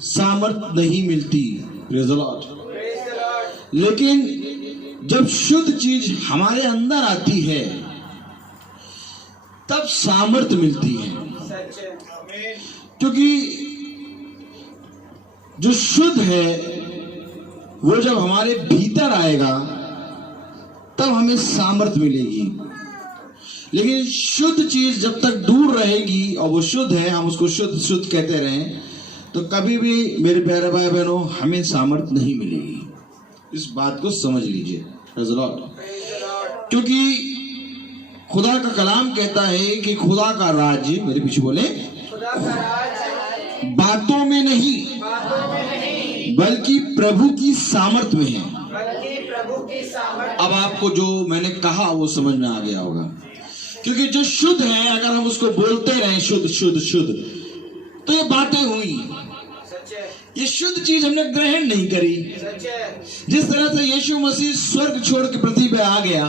सामर्थ नहीं मिलती। Praise the Lord. लेकिन जब शुद्ध चीज हमारे अंदर आती है तब सामर्थ मिलती है, क्योंकि जो शुद्ध है वो जब हमारे भीतर आएगा तब हमें सामर्थ मिलेगी। लेकिन शुद्ध चीज जब तक दूर रहेगी और वो शुद्ध है, हम उसको शुद्ध शुद्ध कहते रहें, तो कभी भी मेरे प्यारे भाई बहनों हमें सामर्थ नहीं मिलेगी। इस बात को समझ लीजिए। Praise the Lord. क्योंकि खुदा का कलाम कहता है कि खुदा का राज्य, मेरे पीछे बोले, बातों में नहीं बल्कि प्रभु की सामर्थ में है। अब आपको जो मैंने कहा वो समझ में आ गया होगा। क्योंकि जो शुद्ध है, अगर हम उसको बोलते रहे शुद्ध शुद्ध शुद्ध, तो ये बातें हुई। ये शुद्ध चीज हमने ग्रहण नहीं करी। जिस तरह से यीशु मसीह स्वर्ग छोड़ के पृथ्वी पे आ गया,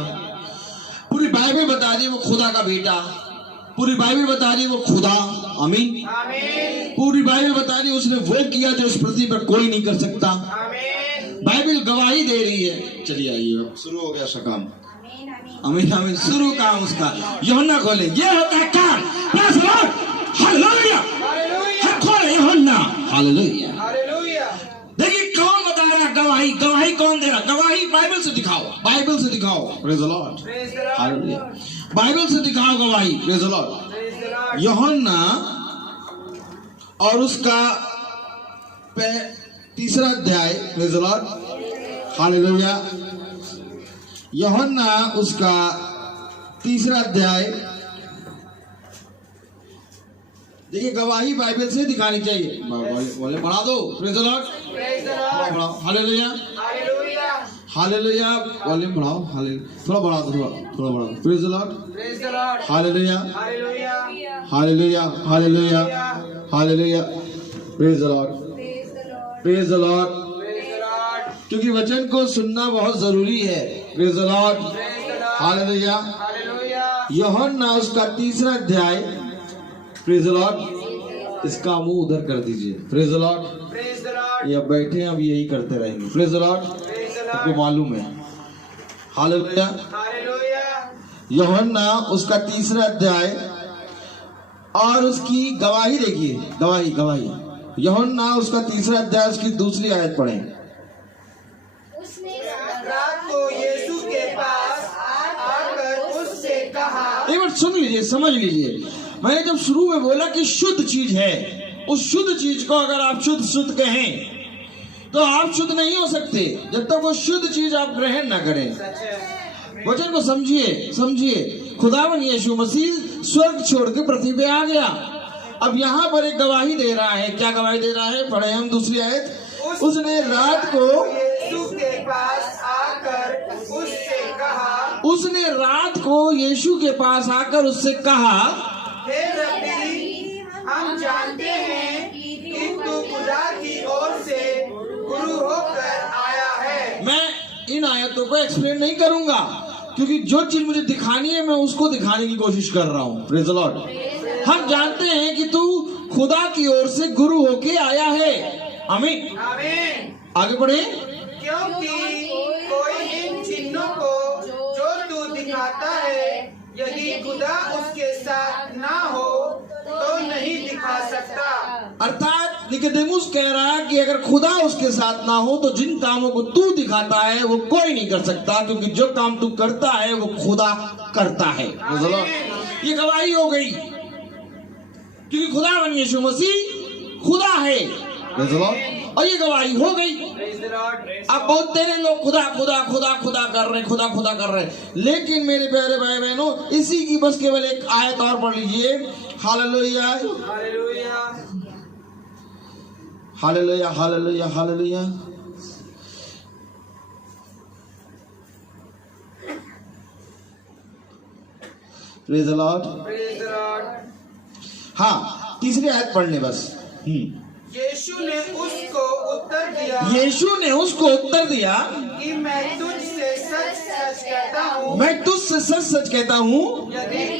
पूरी बाइबल बता रही वो खुदा का बेटा, पूरी बाइबल बता रही वो खुदा। आमीन। पूरी बाइबल बता रही उसने वो किया जो इस पृथ्वी पर कोई नहीं कर सकता। बाइबल गवाही दे रही है। चलिए आइए, अब शुरू हो गया उसका काम। आमीन आमीन। शुरू काम उसका। यूहन्ना खोले, ये होता है काम। Praise Lord. हालेलुया। खोले यूहन्ना। हालेलुया। देखिए कौन बता रहा गवाही? गवाही कौन दे रहा? गवाही बाइबल से दिखाओ, बाइबल से दिखाओ। Praise the Lord. Hallelujah. Bible से दिखाओ गवाही। Praise the Lord. यूहन्ना और उसका तीसरा अध्याय। Praise the Lord. हालेलुया। यूहन्ना उसका तीसरा अध्याय। देखिए गवाही बाइबल से दिखानी चाहिए। बोले बढ़ा दो। Praise the Lord. बढ़ाओ। हालेलुया। हालेलुया। वॉल्यूम बढ़ाओ। हालेलुया। थोड़ा बढ़ा दो, थोड़ा बढ़ा दो। Praise the Lord. Hallelujah. Hallelujah. Hallelujah. Hallelujah. Praise the Lord. Praise the Lord. क्योंकि वचन को सुनना बहुत जरूरी है। Praise the Lord. हालेलुया। यूहन्ना उसका तीसरा अध्याय। Praise the Lord. इसका मुंह उधर कर दीजिए। Praise the Lord. ये अब बैठे हैं, अब यही करते रहेंगे। Praise the Lord. आपको मालूम है, हालेलुया। यूहन्ना उसका 3 अध्याय और उसकी गवाही देखिए, गवाही यूहन्ना उसका 3 अध्याय उसकी 2 आयत पढ़े। रात को यीशु के पास आकर उससे कहा। एक बार सुन लीजिए, समझ लीजिए। मैंने जब शुरू में बोला कि शुद्ध चीज है, उस शुद्ध चीज को अगर आप शुद्ध कहें तो आप शुद्ध नहीं हो सकते जब तक वो शुद्ध चीज आप ग्रहण ना करें। वचन को समझिए। खुदावन यीशु मसीह स्वर्ग छोड़ के पृथ्वी पे आ गया। अब यहाँ पर एक गवाही दे रहा है। क्या गवाही दे रहा है? पढ़े हम 2 आयत। उसने रात को यीशु के पास आकर उससे कहा। उसने रात को यीशु के पास आकर उससे कहा, हे रब्बी, हम जानते हैं कि तू खुदा की ओर से गुरु होकर आया है। मैं इन आयतों को एक्सप्लेन नहीं करूंगा क्योंकि जो चीज मुझे दिखानी है मैं उसको दिखाने की कोशिश कर रहा हूँ। Praise the Lord. हम जानते हैं कि तू खुदा की ओर से गुरु होके आया है। आमीन। आगे बढ़े। क्योंकि कोई इन चिन्हों को जो तू दिखाता है, यदि खुदा उसके साथ ना हो तो नहीं दिखा सकता। अर्थात निकोदेमुस कह रहा है कि अगर खुदा उसके साथ ना हो तो जिन कामों को तू दिखाता है वो कोई नहीं कर सकता, क्योंकि जो काम तू करता है वो खुदा करता है। ये गवाही हो गई क्योंकि खुदावन यीशु मसीह खुदा है और ये गवाही हो गई। अब बहुत तेरे लोग खुदा कर रहे हैं, लेकिन मेरे प्यारे भाई बहनों, इसी की बस केवल एक आयत और पढ़ लीजिए। Hallelujah hallelujah hallelujah hallelujah. Praise the Lord. हाँ, 3 आयत पढ़ने बस। यीशु ने उसको उत्तर दिया कि मैं तुझसे सच कहता हूँ, यदि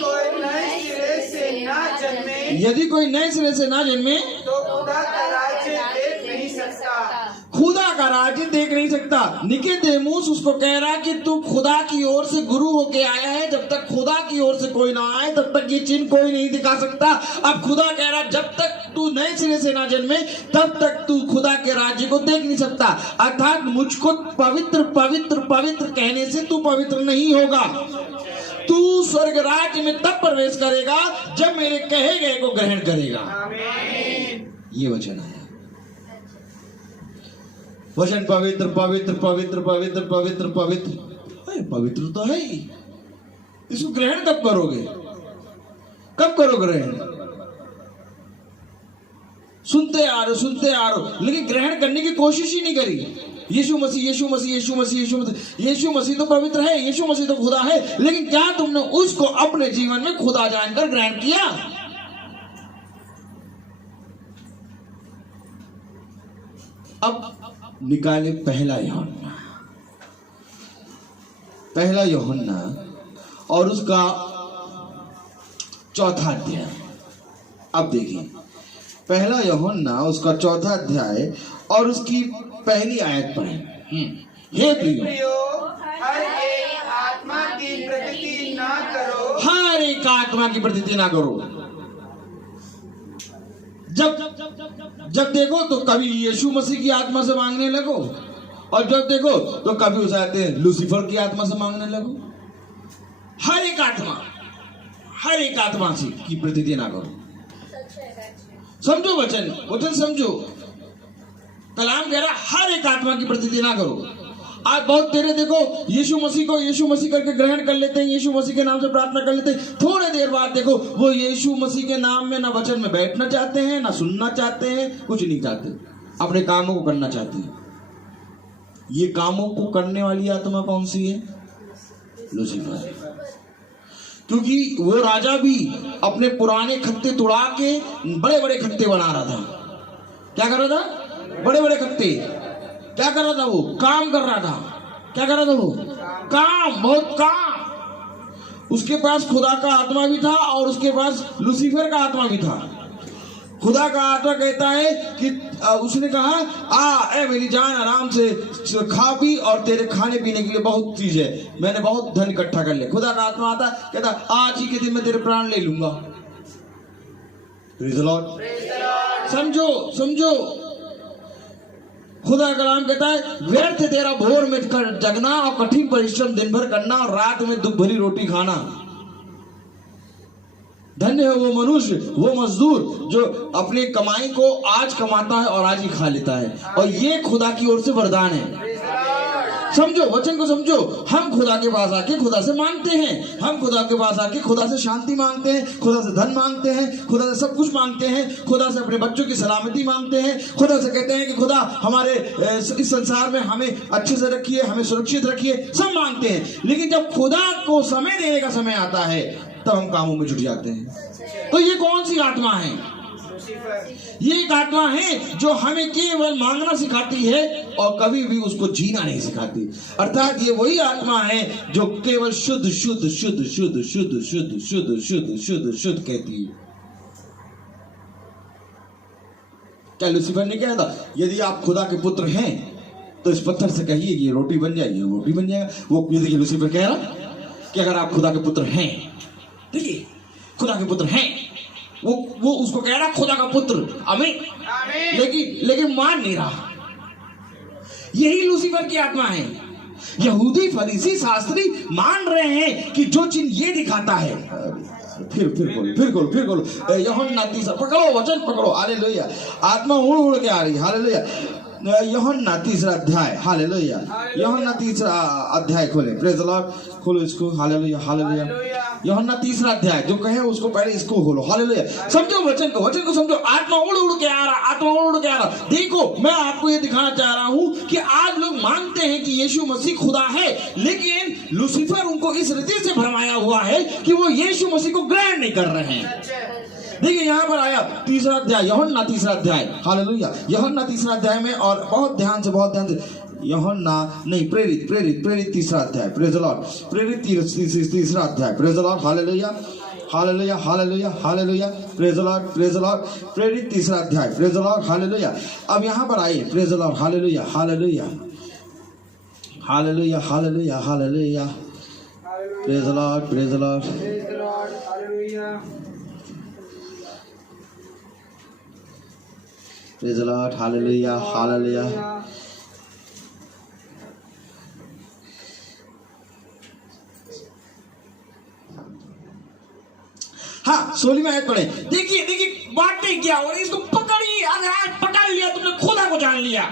कोई नए सिरे से ना जन्मे तो खुदा का राज्य देख नहीं सकता। निकोदेमुस उसको कह रहा कि तू खुदा की ओर से गुरु होके आया है, जब तक खुदा की ओर से कोई ना आए तब तक ये चिन्ह कोई नहीं दिखा सकता। अब खुदा कह रहा जब तक तू नए सिरे से ना जन्मे तब तक तू खुदा के राज्य को देख नहीं सकता। अर्थात मुझको पवित्र पवित्र पवित्र कहने से तू पवित्र नहीं होगा। तू स्वर्ग राज्य में तब प्रवेश करेगा जब मेरे कहे गए को ग्रहण करेगा। ये वचन है। वचन पवित्र पवित्र पवित्र पवित्र पवित्र पवित्र पवित्र तो है ही। इसको ग्रहण कब करोगे? कब करो ग्रहण? सुनते आ रहे लेकिन ग्रहण करने की कोशिश ही नहीं करी। यीशु मसीह तो पवित्र है, यीशु मसीह तो खुदा है, लेकिन क्या तुमने उसको अपने जीवन में खुदा जानकर ग्रहण किया? अब निकाले पहला यूहन्ना और उसका 4था अध्याय। अब देखिए, पहला यूहन्ना उसका 4था अध्याय और उसकी पहली आयत पढ़े। हे प्रियो, हर एक आत्मा की प्रतीति ना करो। हर एक आत्मा की प्रतीति ना करो। जब देखो तो कभी यीशु मसीह की आत्मा से मांगने लगो, और जब देखो तो कभी उसे आते हैं लूसीफर की आत्मा से मांगने लगो। हर एक आत्मा से की प्रतीति ना करो। समझो वचन समझो। कलाम कह रहा हर एक आत्मा की प्रतीति ना करो। आज बहुत तेरे देखो यीशु मसीह करके ग्रहण कर लेते हैं, यीशु मसीह के नाम से प्रार्थना कर लेते हैं, थोड़े देर बाद देखो वो यीशु मसीह के नाम में ना वचन में बैठना चाहते हैं, ना सुनना चाहते हैं, कुछ नहीं चाहते, अपने कामों को करना चाहते हैं। ये कामों को करने वाली आत्मा कौन सी है? लूसीफर। क्योंकि वो राजा भी अपने पुराने खत्ते तुड़ा के बड़े बड़े खत्ते बना रहा था। क्या कर रहा था? बड़े बड़े खत्ते। क्या कर रहा था? वो काम कर रहा था। क्या कर रहा था? वो काम, बहुत काम। उसके पास खुदा का आत्मा भी था और उसके पास लूसीफर का आत्मा भी था। खुदा का आत्मा कहता है कि उसने कहा आ ए मेरी जान आराम से खा पी और तेरे खाने पीने के लिए बहुत चीज है, मैंने बहुत धन इकट्ठा कर लिया। खुदा का आत्मा आता कहता आज ही के दिन मैं तेरे प्राण ले लूंगा। Praise the Lord. समझो समझो, खुदा का कलाम कहता है व्यर्थ तेरा भोर में कर जगना और कठिन परिश्रम दिन भर करना और रात में दुख भरी रोटी खाना। धन्य है वो मनुष्य, वो मजदूर जो अपनी कमाई को आज कमाता है और आज ही खा लेता है, और ये खुदा की ओर से वरदान है। समझो वचन को समझो। हम खुदा के पास आके खुदा से मांगते हैं, हम खुदा के पास आके खुदा से शांति मांगते हैं, खुदा से धन मांगते हैं, खुदा से सब कुछ मांगते हैं, खुदा से अपने बच्चों की सलामती मांगते हैं, खुदा से कहते हैं कि खुदा हमारे इस संसार में हमें अच्छे से रखिए, हमें सुरक्षित रखिए, सब मांगते हैं। लेकिन जब खुदा को समय देने का समय आता है तब हम कामों में जुट जाते हैं। तो ये कौन सी आत्मा है? ये एक आत्मा है जो हमें केवल मांगना सिखाती है और कभी भी उसको जीना नहीं सिखाती। अर्थात ये वही आत्मा है जो केवल शुद्ध शुद्ध शुद्ध शुद्ध शुद्ध शुद्ध शुद्ध शुद्ध शुद्ध शुद्ध कहती है। क्या लूसीफर ने कहा था यदि आप खुदा के पुत्र हैं तो इस पत्थर से कहिए कि ये रोटी बन जाएगी, रोटी बन जाएगा। वो देखिए लूसीफर कह रहा कि अगर आप खुदा के पुत्र हैं, देखिए खुदा के पुत्र हैं, वो उसको कह रहा खुदा का पुत्र, आमीन। लेकिन मान नहीं रहा। यही लूसीफर की आत्मा है। यहूदी फरीसी शास्त्री मान रहे हैं कि जो चिन्ह ये दिखाता है, फिर खोलो यूहन्ना 3 पकड़ो, वचन पकड़ो, हालेलुया। आत्मा उड़ उड़ के आ रही, हालेलुया। यूहन्ना 3 अध्याय, हालेलुया। यूहन्ना 3 अध्याय खोले, प्रेज़ द लॉर्ड। खोलो इसको, हालेलुया हालेलुया। यूहन्ना 3 अध्याय जो कहे उसको पहले इसको खोलो, हालेलुया। समझो वचन को समझो। आत्मा उड़ उड़ के आ रहा, आत्मा उड़ उड़ के आ रहा। देखो मैं आपको ये दिखाना चाह रहा हूं कि आज लोग मानते हैं कि यीशु मसीह खुदा है, लेकिन लूसीफर उनको इस रीति से भरमाया हुआ है कि वो यीशु मसीह को ग्रहण नहीं कर रहे हैं। देखिए यहाँ पर आया 3 अध्याय, यूहन्ना 3 अध्याय, हालेलुया। यूहन्ना 3 अध्याय में, और बहुत ध्यान से यूहन्ना नहीं, प्रेरित 3 अध्याय, प्रेज़ द लॉर्ड। प्रेरित 3 अध्याय, praise the Lord, hallelujah hallelujah hallelujah hallelujah, praise the Lord praise the Lord. प्रेरित 3 अध्याय, प्रेज़ द लॉर्ड, हालेलुया। अब यहाँ पर आइए, praise the Lord, hallelujah hallelujah hallelujah hallelujah hallelujah, praise the Lord praise the Lord, hallelujah praise the Lord, hallelujah hallelujah. हाँ 16 आयत पढ़े। देखिए बातें क्या हो रही, इसको पकड़िए। अगर पकड़ लिया तुमने खुदा को जान लिया,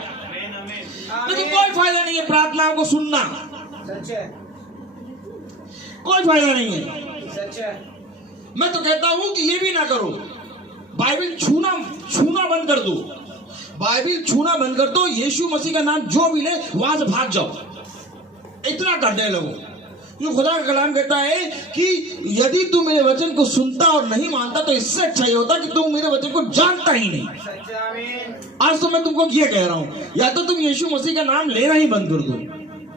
लेकिन कोई फायदा नहीं है प्रार्थनाओं को सुनना, कोई फायदा नहीं है। मैं तो कहता हूं कि ये भी ना करो, बाइबल छूना बंद कर दो, बाइबल छूना बंद कर दो। यीशु मसीह का नाम जो भी ले वहां से भाग जाओ, इतना करने लगो। जो खुदा का कलाम कहता है कि यदि तू मेरे वचन को सुनता और नहीं मानता तो इससे अच्छा ही होता कि तू मेरे वचन को जानता ही नहीं। आज तो मैं तुमको ये कह रहा हूं, या तो तुम यीशु मसीह का नाम लेना ही बंद कर दो,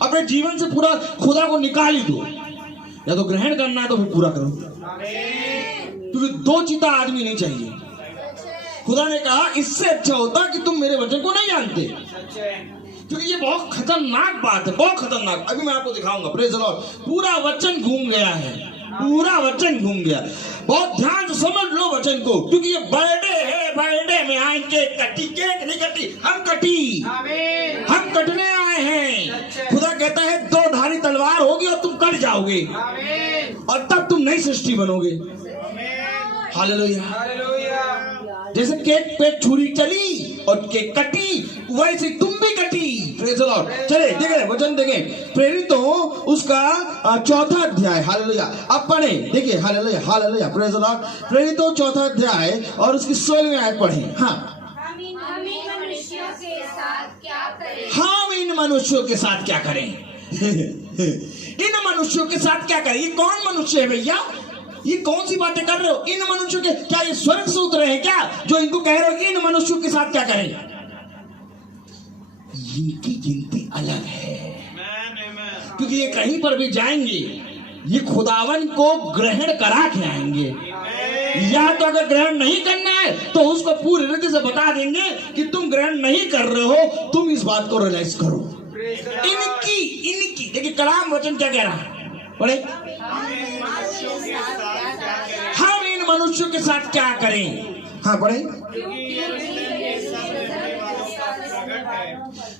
अपने जीवन से पूरा खुदा को निकाल ही दो, या तो ग्रहण करना है तो फिर पूरा करो, क्योंकि 2 चिता आदमी नहीं चाहिए। खुदा ने कहा इससे अच्छा होता कि तुम मेरे वचन को नहीं जानते, क्योंकि ये बहुत खतरनाक बात है, बहुत खतरनाक। अभी मैं आपको दिखाऊंगा, प्रेज़ द लॉर्ड। पूरा वचन घूम गया है, पूरा वचन घूम गया। बहुत ध्यान से समझ लो वचन को, क्योंकि ये बर्थडे है, बर्थडे में आएंगे कटी, केक नहीं कटी, हम कटने आए हैं। खुदा कहता है 2 धारी तलवार होगी और तुम कट जाओगे, और तब तुम नई सृष्टि बनोगे। हालेलुया। जैसे केक पे छुरी चली और केक कटी, वैसे तुम भी कटी। Praise the Lord. चले देखें वचन देखें, प्रेरितों उसका 4 अध्याय, हालेलुया। अब पढ़े, देखिए hallelujah hallelujah, praise the Lord. प्रेरितों 4 अध्याय और उसकी 16वीं आयत पढ़े। हाँ, हम इन मनुष्यों के साथ क्या करें? इन मनुष्यों के साथ क्या करें? ये कौन मनुष्य है भैया? ये कौन सी बातें कर रहे हो? इन मनुष्यों के, क्या ये स्वर्ग से उतरे हैं क्या जो इनको कह रहे हो कि इन मनुष्यों के साथ क्या करें? इनकी गिनती अलग है, क्योंकि ये कहीं पर भी जाएंगे ये खुदावन को ग्रहण करा के आएंगे। या तो अगर ग्रहण नहीं करना है तो उसको पूरी रीति से बता देंगे कि तुम ग्रहण नहीं कर रहे हो, तुम इस बात को रियलाइज करो। इनकी देखिए कलाम वचन क्या कह रहा है, पढ़े। हम इन मनुष्यों के साथ क्या करें? हाँ पढ़े।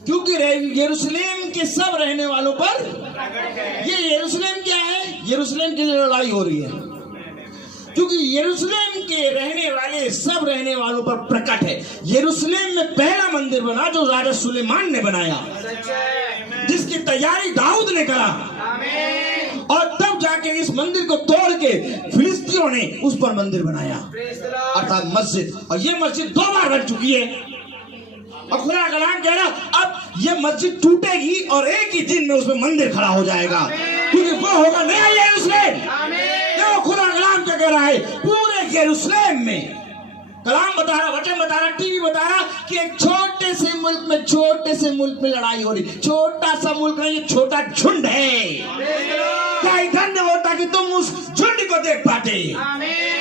क्योंकि यरूशलेम के सब रहने वालों पर, ये यरूशलेम क्या है? यरूशलेम के लिए लड़ाई हो रही है, क्योंकि यरूशलेम के रहने वाले सब रहने वालों पर प्रकट है। यरूशलेम में पहला मंदिर बना जो राजा सुलेमान ने बनाया, जिसकी तैयारी दाऊद ने करा, और तब जाके इस मंदिर को तोड़ के फिलिस्तीनियों ने उस पर मंदिर बनाया, अर्थात मस्जिद। और ये मस्जिद 2 बार बन चुकी है। और खुदा कलाम कह रहा अब ये मस्जिद टूटेगी और एक ही दिन में उसमें मंदिर खड़ा हो जाएगा, क्योंकि वो होगा नया यरूशलेम। देखो खुदा कलाम क्या कह रहा है, पूरे यरूशलेम में कलाम बता रहा, वचन बता रहा, टीवी बता रहा कि एक छोटे से मुल्क में लड़ाई हो रही। छोटा सा मुल्क नहीं, ये छोटा झुंड है। क्या धन्य होता कि तुम उस झुंड को देख पाते,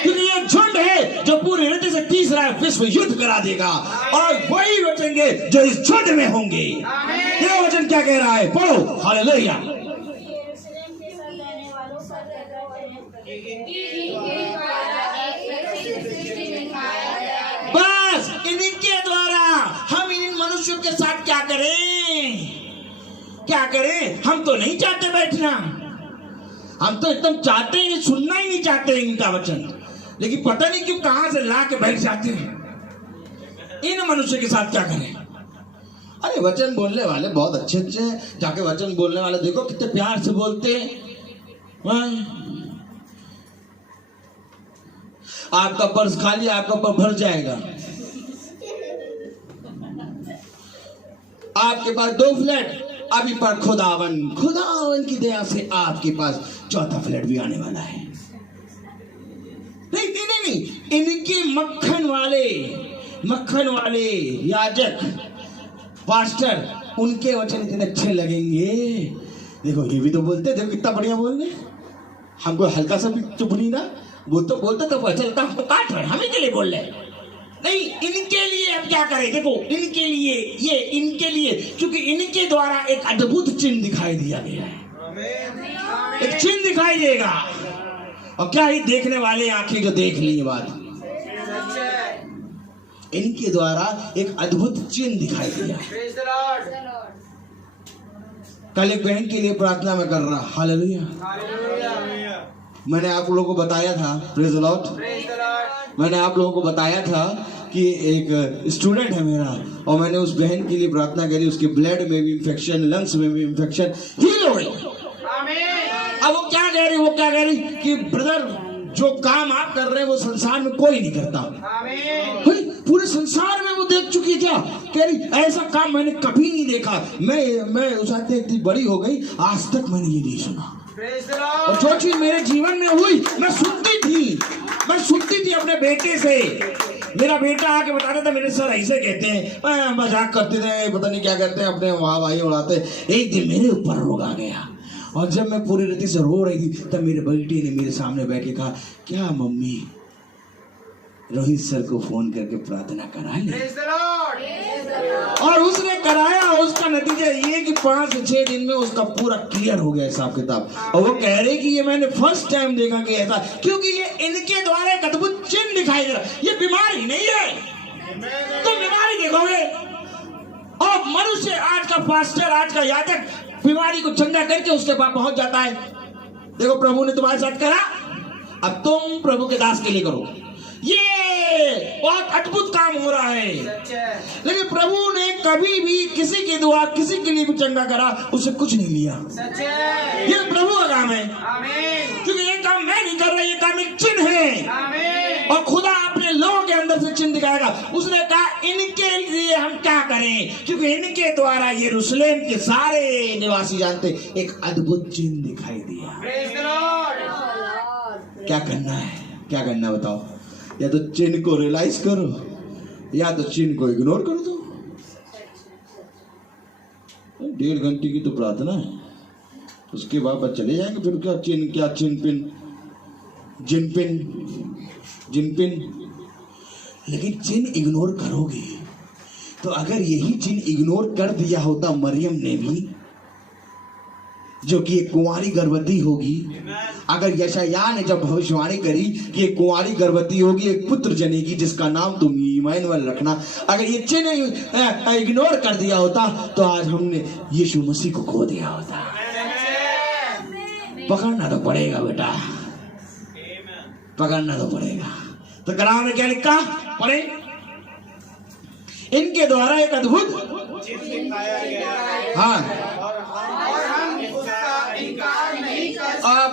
क्योंकि ये झुंड है जो पूरी रीति से तीसरा विश्व युद्ध करा देगा, और वही बचेंगे जो इस झुंड में होंगे। ये वचन क्या कह रहा है, पढ़ो। हालेलुया। बस इनके द्वारा हम इन मनुष्यों के साथ क्या करें? हम तो नहीं चाहते बैठना, हम तो एकदम चाहते ही नहीं, सुनना ही नहीं चाहते इनका वचन, लेकिन पता नहीं क्यों कहां से ला के बैठ जाते हैं। इन मनुष्य के साथ क्या करें? अरे वचन बोलने वाले बहुत अच्छे हैं, जाके वचन बोलने वाले देखो कितने प्यार से बोलते हैं। आपका पर्स खाली, आपका पर्स भर जाएगा। आपके पास 2 फ्लैट, अभी पर खुदावन की दया से आपके पास 4था फ्लैट भी आने वाला है। नहीं, इनके मक्खन वाले याजक पास्टर, उनके वचन इतने अच्छे लगेंगे। देखो ये भी तो बोलते, देखो कितना बढ़िया बोल रहे, हमको हल्का सा भी चुप नहीं ना, वो तो बोलते तो पता चलता हमको काट रहे, हम इनके लिए बोल रहे नहीं। इनके लिए अब क्या करें? देखो इनके लिए क्योंकि इनके द्वारा एक अद्भुत चिन्ह दिखाई दिया गया है, एक चिन्ह दिखाई देगा। और क्या ही देखने वाले आंखें जो देख ली ये बात, इनके द्वारा एक अद्भुत चिन्ह दिखाई दिया। कल एक बहन के लिए प्रार्थना में कर रहा, हालेलुया। मैंने आप लोगों को बताया था, प्रेज द लॉर्ड, मैंने आप लोगों को बताया था कि एक स्टूडेंट है मेरा, और मैंने उस बहन के लिए प्रार्थना करी, उसके ब्लड में भी इंफेक्शन, लंग्स में भी इंफेक्शन, हील हो गई। अब वो क्या कह रही कि ब्रदर जो काम आप कर रहे हैं वो संसार में कोई नहीं करता। पूरे संसार में वो देख चुकी, क्या कह रही, ऐसा काम मैंने कभी नहीं देखा। मैं उस इतनी बड़ी हो गई, आज तक मैंने ये नहीं सुना। और जो चीज मेरे जीवन में हुई मैं सुनती थी अपने बेटे से। मेरा बेटा आके बताता था, मेरे सर ऐसे कहते हैं, मजाक करते थे, पता नहीं क्या करते हैं, अपने वहां भाई उड़ाते। एक दिन मेरे ऊपर रोग आ गया, और जब मैं पूरी रीति से रो रही थी तब मेरे बेटे ने मेरे सामने बैठ के कहा, क्या मम्मी रोहित सर को फोन करके प्रार्थना करा ले। और उसने कराया, उसका नतीजा ये कि 5 से 6 दिन में उसका पूरा क्लियर हो गया हिसाब किताब। और वो कह रहे कि ये मैंने फर्स्ट टाइम देखा कि ऐसा, क्योंकि ये इनके द्वारा एक अद्भुत चिन्ह दिखाई दे रहा। ये बीमारी नहीं है, तुम बीमारी देखोगे। और मनुष्य, आज का पास्टर, आज का याजक बीमारी को चंगा करके उसके पास पहुंच जाता है। देखो प्रभु ने तुम्हारे साथ करा, अब तुम प्रभु के दास के लिए करो। ये बहुत अद्भुत काम हो रहा है, लेकिन प्रभु ने कभी भी किसी की दुआ, किसी के लिए भी चंगा करा, उससे कुछ नहीं लिया। ये प्रभु का काम है, क्योंकि ये काम मैं नहीं कर रहा, ये काम एक चिन्ह है, और खुदा अपने लोगों के अंदर से चिन्ह दिखाएगा। उसने कहा इनके लिए हम क्या करें, क्योंकि इनके द्वारा यरूशलेम के सारे निवासी जानते एक अद्भुत चिन्ह दिखाई दिया। क्या करना है बताओ? या तो चिन्ह को रियलाइज करो, या तो चिन्ह को इग्नोर कर दो। 1.5 घंटे की तो प्रार्थना है, उसके बाद चले जाएंगे। फिर क्या चिन्ह पिन। लेकिन चिन्ह इग्नोर करोगे तो अगर यही चिन्ह इग्नोर कर दिया होता मरियम ने भी, जो कि एक कुंवारी गर्भवती होगी, अगर यशायाह ने जब भविष्यवाणी करी कि एक कुंवारी गर्भवती होगी, एक पुत्र जनेगी जिसका नाम तुम इम्मानुएल रखना, अगर ये चिन्ह इग्नोर कर दिया होता तो आज हमने यीशु मसीह को खो दिया होता। पकड़ना तो पड़ेगा बेटा, पकड़ना तो पड़ेगा। तो कलाम में क्या लिखा पढ़े, इनके द्वारा एक अद्भुत, हाँ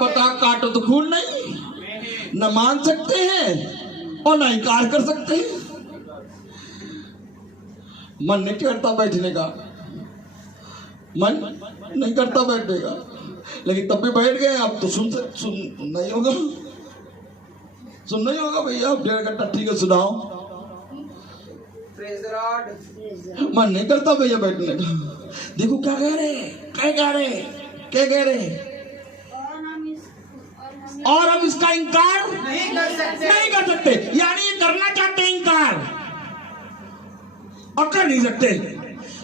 बता, काटो तो खून नहीं, न मान सकते हैं और न इनकार कर सकते हैं। मन नहीं करता बैठने का, मन नहीं करता बैठने का, लेकिन तब भी बैठ गए। अब तो सुन नहीं होगा, सुन नहीं होगा भैया, अब 1.5 घंटा ठीक है सुनाओ। मन नहीं करता भैया बैठने का। देखो क्या कह रहे, क्या कह रहे, क्या कह रहे, और हम इसका इनकार नहीं कर सकते। यानी ये करना चाहते हैं इनकार और कर नहीं सकते।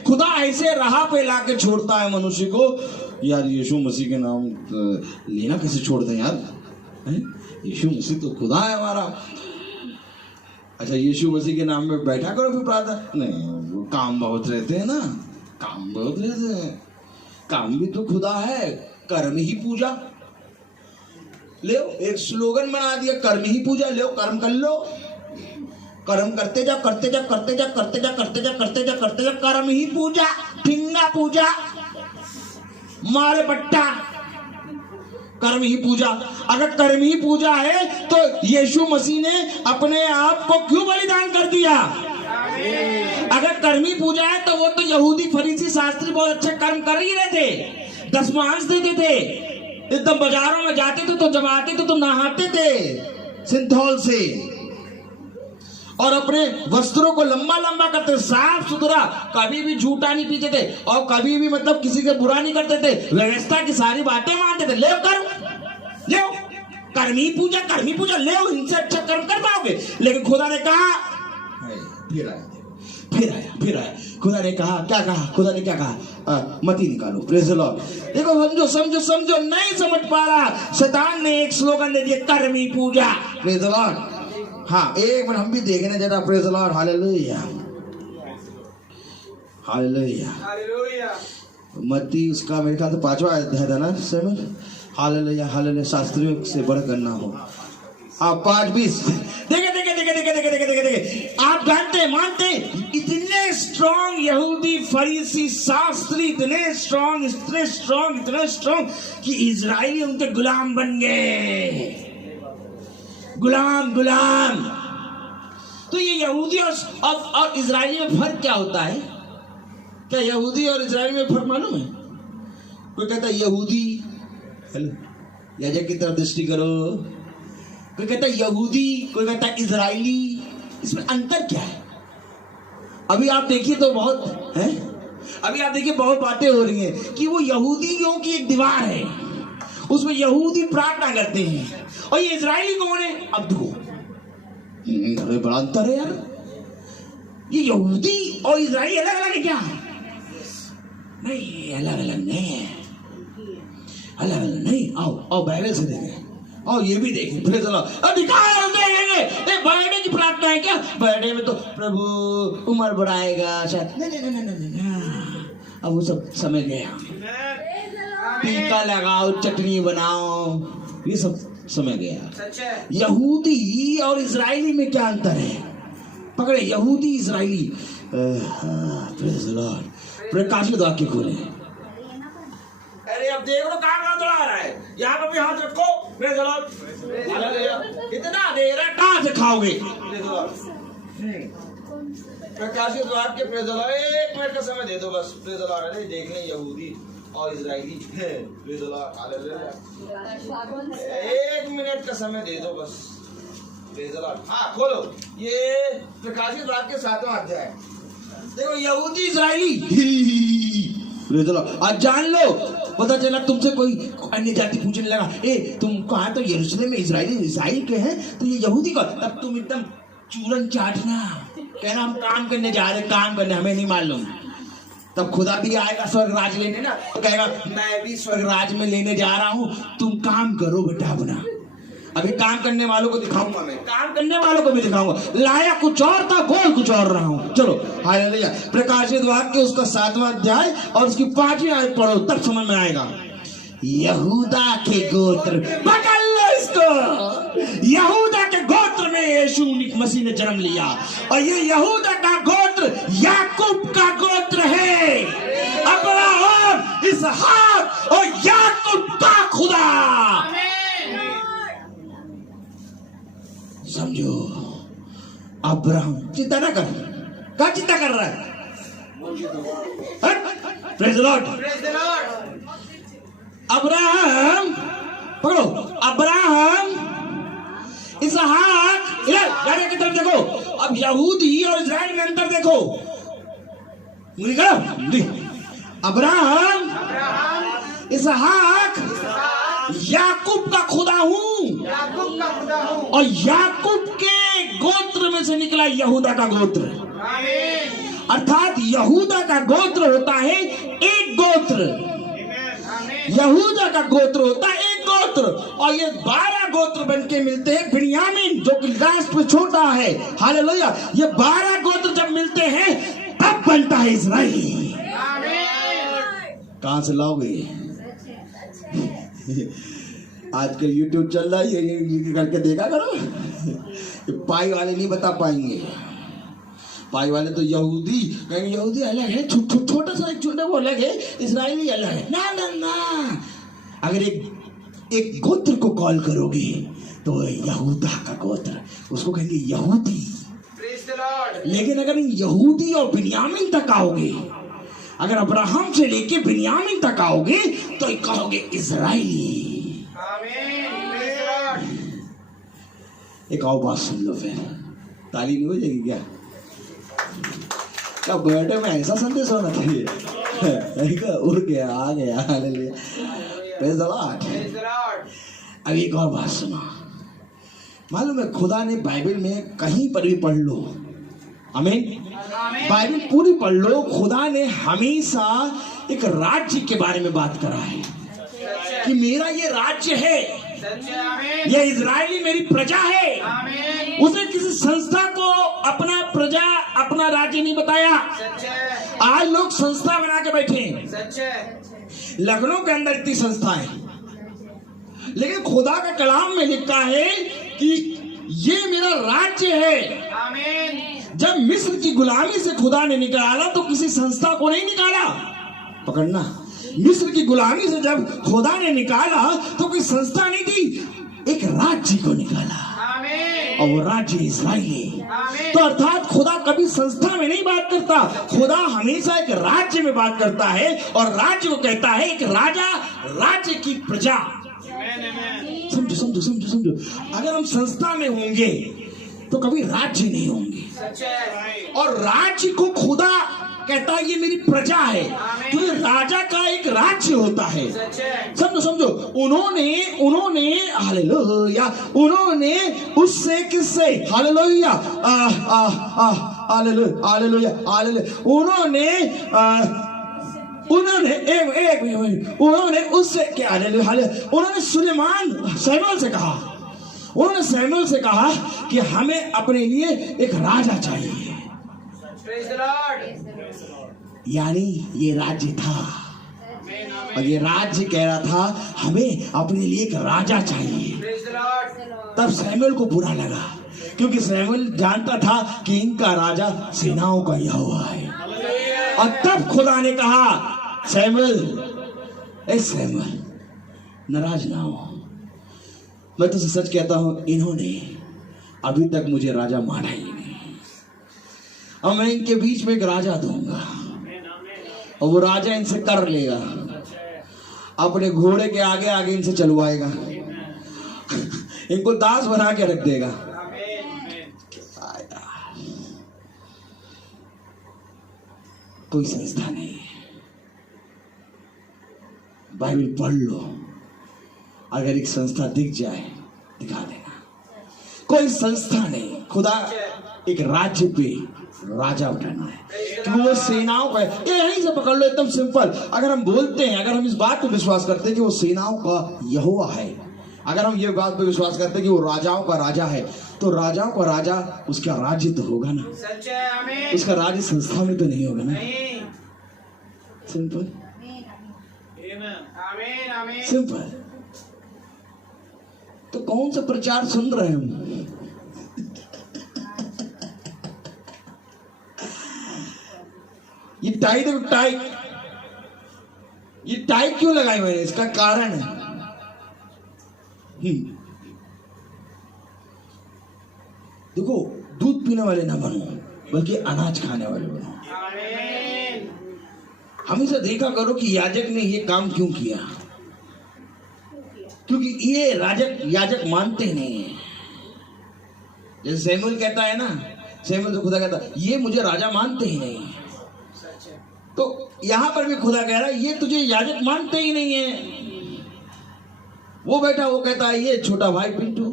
खुदा ऐसे राह पे लाके छोड़ता है मनुष्य को। यार यीशु मसीह के नाम लेना कैसे छोड़ते हैं यार, यीशु मसीह तो खुदा है हमारा। अच्छा यीशु मसीह के नाम में बैठा करो फिर प्रार्थना नहीं, काम बहुत रहते हैं ना, काम बहुत रहते हैं, काम भी तो खुदा है। कर्म ही पूजा ले, एक स्लोगन बना दिया, कर्म ही पूजा, ले कर्म कर लो, कर्म करते जा, करते जा, करते जा, करते जा, करते जा, करते जा, करते जा, कर्म ही पूजा, ठिंगा पूजा, मारे पट्टा, कर्म ही पूजा। अगर कर्म ही पूजा है तो यीशु मसीह ने अपने आप को क्यों बलिदान कर दिया? अगर कर्मी पूजा है तो वो तो यहूदी फरीसी शास्त्री बहुत अच्छे कर्म कर ही रहे थे, दशमांश देते थे, एकदम बाजारों में जाते थे तो जब आते थे तो नहाते थे सिंथोल से, और अपने वस्त्रों को लंबा लंबा करते, साफ सुथरा, कभी भी झूठा नहीं पीते थे और कभी भी मतलब किसी के बुरा नहीं करते थे, व्यवस्था की सारी बातें मानते थे। ले ले कर्मी पूजा ले, इनसे अच्छा कर्म कर पाओगे। लेकिन खुदा ने कहा, फिर आया खुदा ने कहा, क्या कहा खुदा ने, क्या कहा, मती निकालो। Praise the Lord. देखो समझो समझो समझो, नहीं समझ पा रहा, शैतान ने एक स्लोगन दे दिया, कर्मी पूजा। Praise the Lord. हाँ एक मिनट हम भी देखें जरा, praise the Lord, hallelujah hallelujah. मत्ती उसका मेरे ख्याल से 5वां अध्याय था ना सर, हालेलुया हालेलुया, शास्त्रियों से बढ़कर ना हो। आप 5:20 देखे, आप जानते मानते, इतने स्ट्रॉन्ग यहूदी फरीसी शास्त्री, इतने स्ट्रॉन्ग कि इजराइली उनके गुलाम बन गए, गुलाम। तो ये यहूदी और इजराइली में फर्क क्या होता है? क्या यहूदी और इजराइली में फर्क मालूम है? कोई कहता है यहूदी, हेलो याजक की तरफ दृष्टि करो, कोई कहता है यहूदी, कोई कहता है इजराइली, इसमें अंतर क्या है? अभी आप देखिए तो बहुत है, अभी आप देखिए बहुत बातें हो रही हैं कि वो यहूदियों की एक दीवार है, उसमें यहूदी प्रार्थना करते हैं, और ये इजराइली कौन है? अब देखो अरे बड़ा अंतर है यार, ये यहूदी और इजराइली अलग अलग है क्या? नहीं अलग अलग नहीं है, अलग अलग नहीं। आओ बाइबल से देखें, और ये भी देखें, प्रेज़ द लॉर्ड। दिखाओ देखेंगे, ये बर्थडे की प्रार्थना है क्या? बर्थडे में तो प्रभु उम्र बढ़ाएगा शायद, नहीं, अब वो सब समझ गया, टीका लगाओ, चटनी बनाओ, ये सब समझ गया। यहूदी और इजराइली में क्या अंतर है? पकड़े, यहूदी इजराइली। Praise the Lord. प्रकाश में वाक्य खोले। अरे अब देख लो कहाँ दौड़ा रहा है, यहाँ पर भी हाथ रखो। Praise the Lord. इतना देर है, कहाँ से खाओगे? प्रकाशित वाक्य, प्रेज़ द लॉर्ड। 1 मिनट का समय दे दो बस, प्रेज़ द लॉर्ड। देख लें यहूदी और Israeli, praise the Lord, hallelujah. 1 minute का समय दे दो बस, प्रेज़ द लॉर्ड। हाँ खोलो, ये प्रकाशित वाक्य 7वां अध्याय। देखो यहूदी इजराइली, प्रेज़ द लॉर्ड। आज जान लो, पता चला तुमसे कोई अन्य जाति पूछने लगा, ए तुम कहाँ, तो यरूशलेम में इजराइल के हैं, तो ये यहूदी का, तब तुम एकदम चूरन चाटना, कहना हम काम करने जा रहे, काम करने, हमें नहीं मालूम। तब खुदा भी आएगा स्वर्ग राज लेने ना, तो कहेगा मैं भी स्वर्ग राज में लेने जा रहा हूं, तुम काम करो बेटा अपना। अभी काम करने वालों को दिखाऊंगा, मैं काम करने वालों को भी दिखाऊंगा। लाया कुछ और था, बोल कुछ और रहा हूं। चलो हालेलुया। प्रकाशित वाक्य उसका 7वां अध्याय और उसकी 5वीं आयत पढ़ो, तब समझ में आएगा। यहूदा के गोत्र, पकड़ लो इसको। यहूदा के गोत्र में यीशु मसीह ने जन्म लिया, और ये यहूदा का गोत्र याकूब का गोत्र है। अब्राहम, इसहाक और याकूब का खुदा। समझो, अब्राहम चिंता ना कर, क्या चिंता कर रहा है? Praise the Lord. अब्राहम पकड़ो, अब्राहम, इसहाक, इधर की तरफ देखो। अब यहूदी और इस्राएल में अंतर देखो। अब्राहम, इसहाक, याकूब का खुदा हूं, और याकूब के गोत्र में से निकला यहूदा का गोत्र। अर्थात यहूदा का गोत्र होता है एक गोत्र, यहूदा का गोत्र होता है एक गोत्र, और ये 12 गोत्र बनके मिलते हैं। बिन्यामीन जो कि लास्ट में छोटा है, हालेलुया, ये 12 गोत्र जब मिलते हैं तब बनता है इस्राएल। कहां से लाओगे? आजकल YouTube चल रहा है, ये करके देखा करो। पाई वाले नहीं बता पाएंगे, पाई वाले तो यहूदी कहेंगे यहूदी अलग है, छोटा सा एक छोटा वो अलग है, इस्राएली अलग है। ना ना ना, अगर एक गोत्र को कॉल करोगे तो यहूदा का गोत्र, उसको कहेंगे यहूदी। लेकिन अगर यहूदी और बिन्यामीन तक आओगे, अगर अब्राहम से लेके बिन्यामीन तक आओगे तो कहोगे इस्राएली। एक और बात सुन लो, फिर ताली नहीं हो जाएगी क्या? क्या बर्थडे में ऐसा संदेश होना चाहिए? उड़ गया, आ गया, हालेलुया, प्रेज़ द लॉर्ड। अब एक और बात सुनो, मालूम है खुदा ने बाइबल में कहीं पर भी पढ़ लो, आमीन, बाइबल पूरी पढ़ लो, खुदा ने हमेशा एक राज्य के बारे में बात करा है कि मेरा ये राज्य है, ये इजरायली मेरी प्रजा है। उसने किसी संस्था को अपना प्रजा, अपना राज्य नहीं बताया। आज लोग संस्था बना के बैठे हैं, लखनऊ के अंदर इतनी संस्थाएं, लेकिन खुदा का कलाम में लिखा है कि ये मेरा राज्य है। जब मिस्र की गुलामी से खुदा ने निकाला तो किसी संस्था को नहीं निकाला, पकड़ना, मिस्र की गुलामी से जब खुदा ने निकाला तो कोई संस्था नहीं थी, एक राज्य को निकाला, और वो राज्य इस्राएल। तो अर्थात खुदा कभी संस्था में नहीं बात करता, खुदा हमेशा एक राज्य में बात करता है, और राज्य को कहता है एक राजा, राज्य की प्रजा। समझो समझो समझो समझो, अगर हम संस्था में होंगे तो कभी राज्य नहीं होंगे, और राज्य को खुदा कहता है ये मेरी प्रजा है, क्योंकि राजा का एक राज्य होता है। समझो समझो, उन्होंने हालेलुया, उन्होंने उससे किससे, हालेलुया, हालेलुया, हालेलुया, उन्होंने उससे क्या, उन्होंने सुलेमान सैमुएल से कहा, उन्होंने सैमुएल से कहा कि हमें अपने लिए एक राजा चाहिए। यानी ये राज्य था, और ये राज्य कह रहा था हमें अपने लिए एक राजा चाहिए। तब सैमुएल को बुरा लगा, क्योंकि सैमुएल जानता था कि इनका राजा सेनाओं का यहोवा है। और तब खुदा ने कहा सैमुएल, ए सैमुएल, नाराज ना हो, मैं तुझसे सच कहता हूं, इन्होंने अभी तक मुझे राजा माना ही नहीं, और मैं इनके बीच में एक राजा दूंगा, और वो राजा इनसे कर लेगा, अपने घोड़े के आगे आगे इनसे चलवाएगा, इनको दास बना के रख देगा। कोई संस्था नहीं है, बाइबल पढ़ लो, अगर एक संस्था दिख जाए दिखा देना, कोई संस्था नहीं। खुदा एक राज्य पे राजा उठाना है, कि वो सेनाओं का है। ये यहीं से पकड़ लो, एकदम सिंपल। अगर हम बोलते हैं, अगर हम इस बात पे विश्वास करते हैं कि वो सेनाओं का यहोवा है, अगर हम ये बात पे विश्वास करते हैं कि वो राजाओं का राजा है, तो राजाओं का राजा, उसका राज्य तो होगा ना, उसका राज्य संस्था में तो नहीं होगा ना। Simple simple. तो कौन सा प्रचार सुन रहे हैं हम? ये टाई देखो, टाई, ये टाई क्यों लगाई मैंने, इसका कारण है। देखो, दूध पीने वाले ना बनो, बल्कि अनाज खाने वाले बनो। हमेशा देखा करो कि याजक ने ये काम क्यों किया, क्योंकि ये याजक मानते नहीं है। जैसे सैमुअल कहता है ना, सैमुअल से खुदा कहता है ये मुझे राजा मानते ही नहीं है। तो यहां पर भी खुदा कह रहा है ये तुझे याजक मानते ही नहीं है। वो बैठा, वो कहता है ये छोटा भाई पिंटू,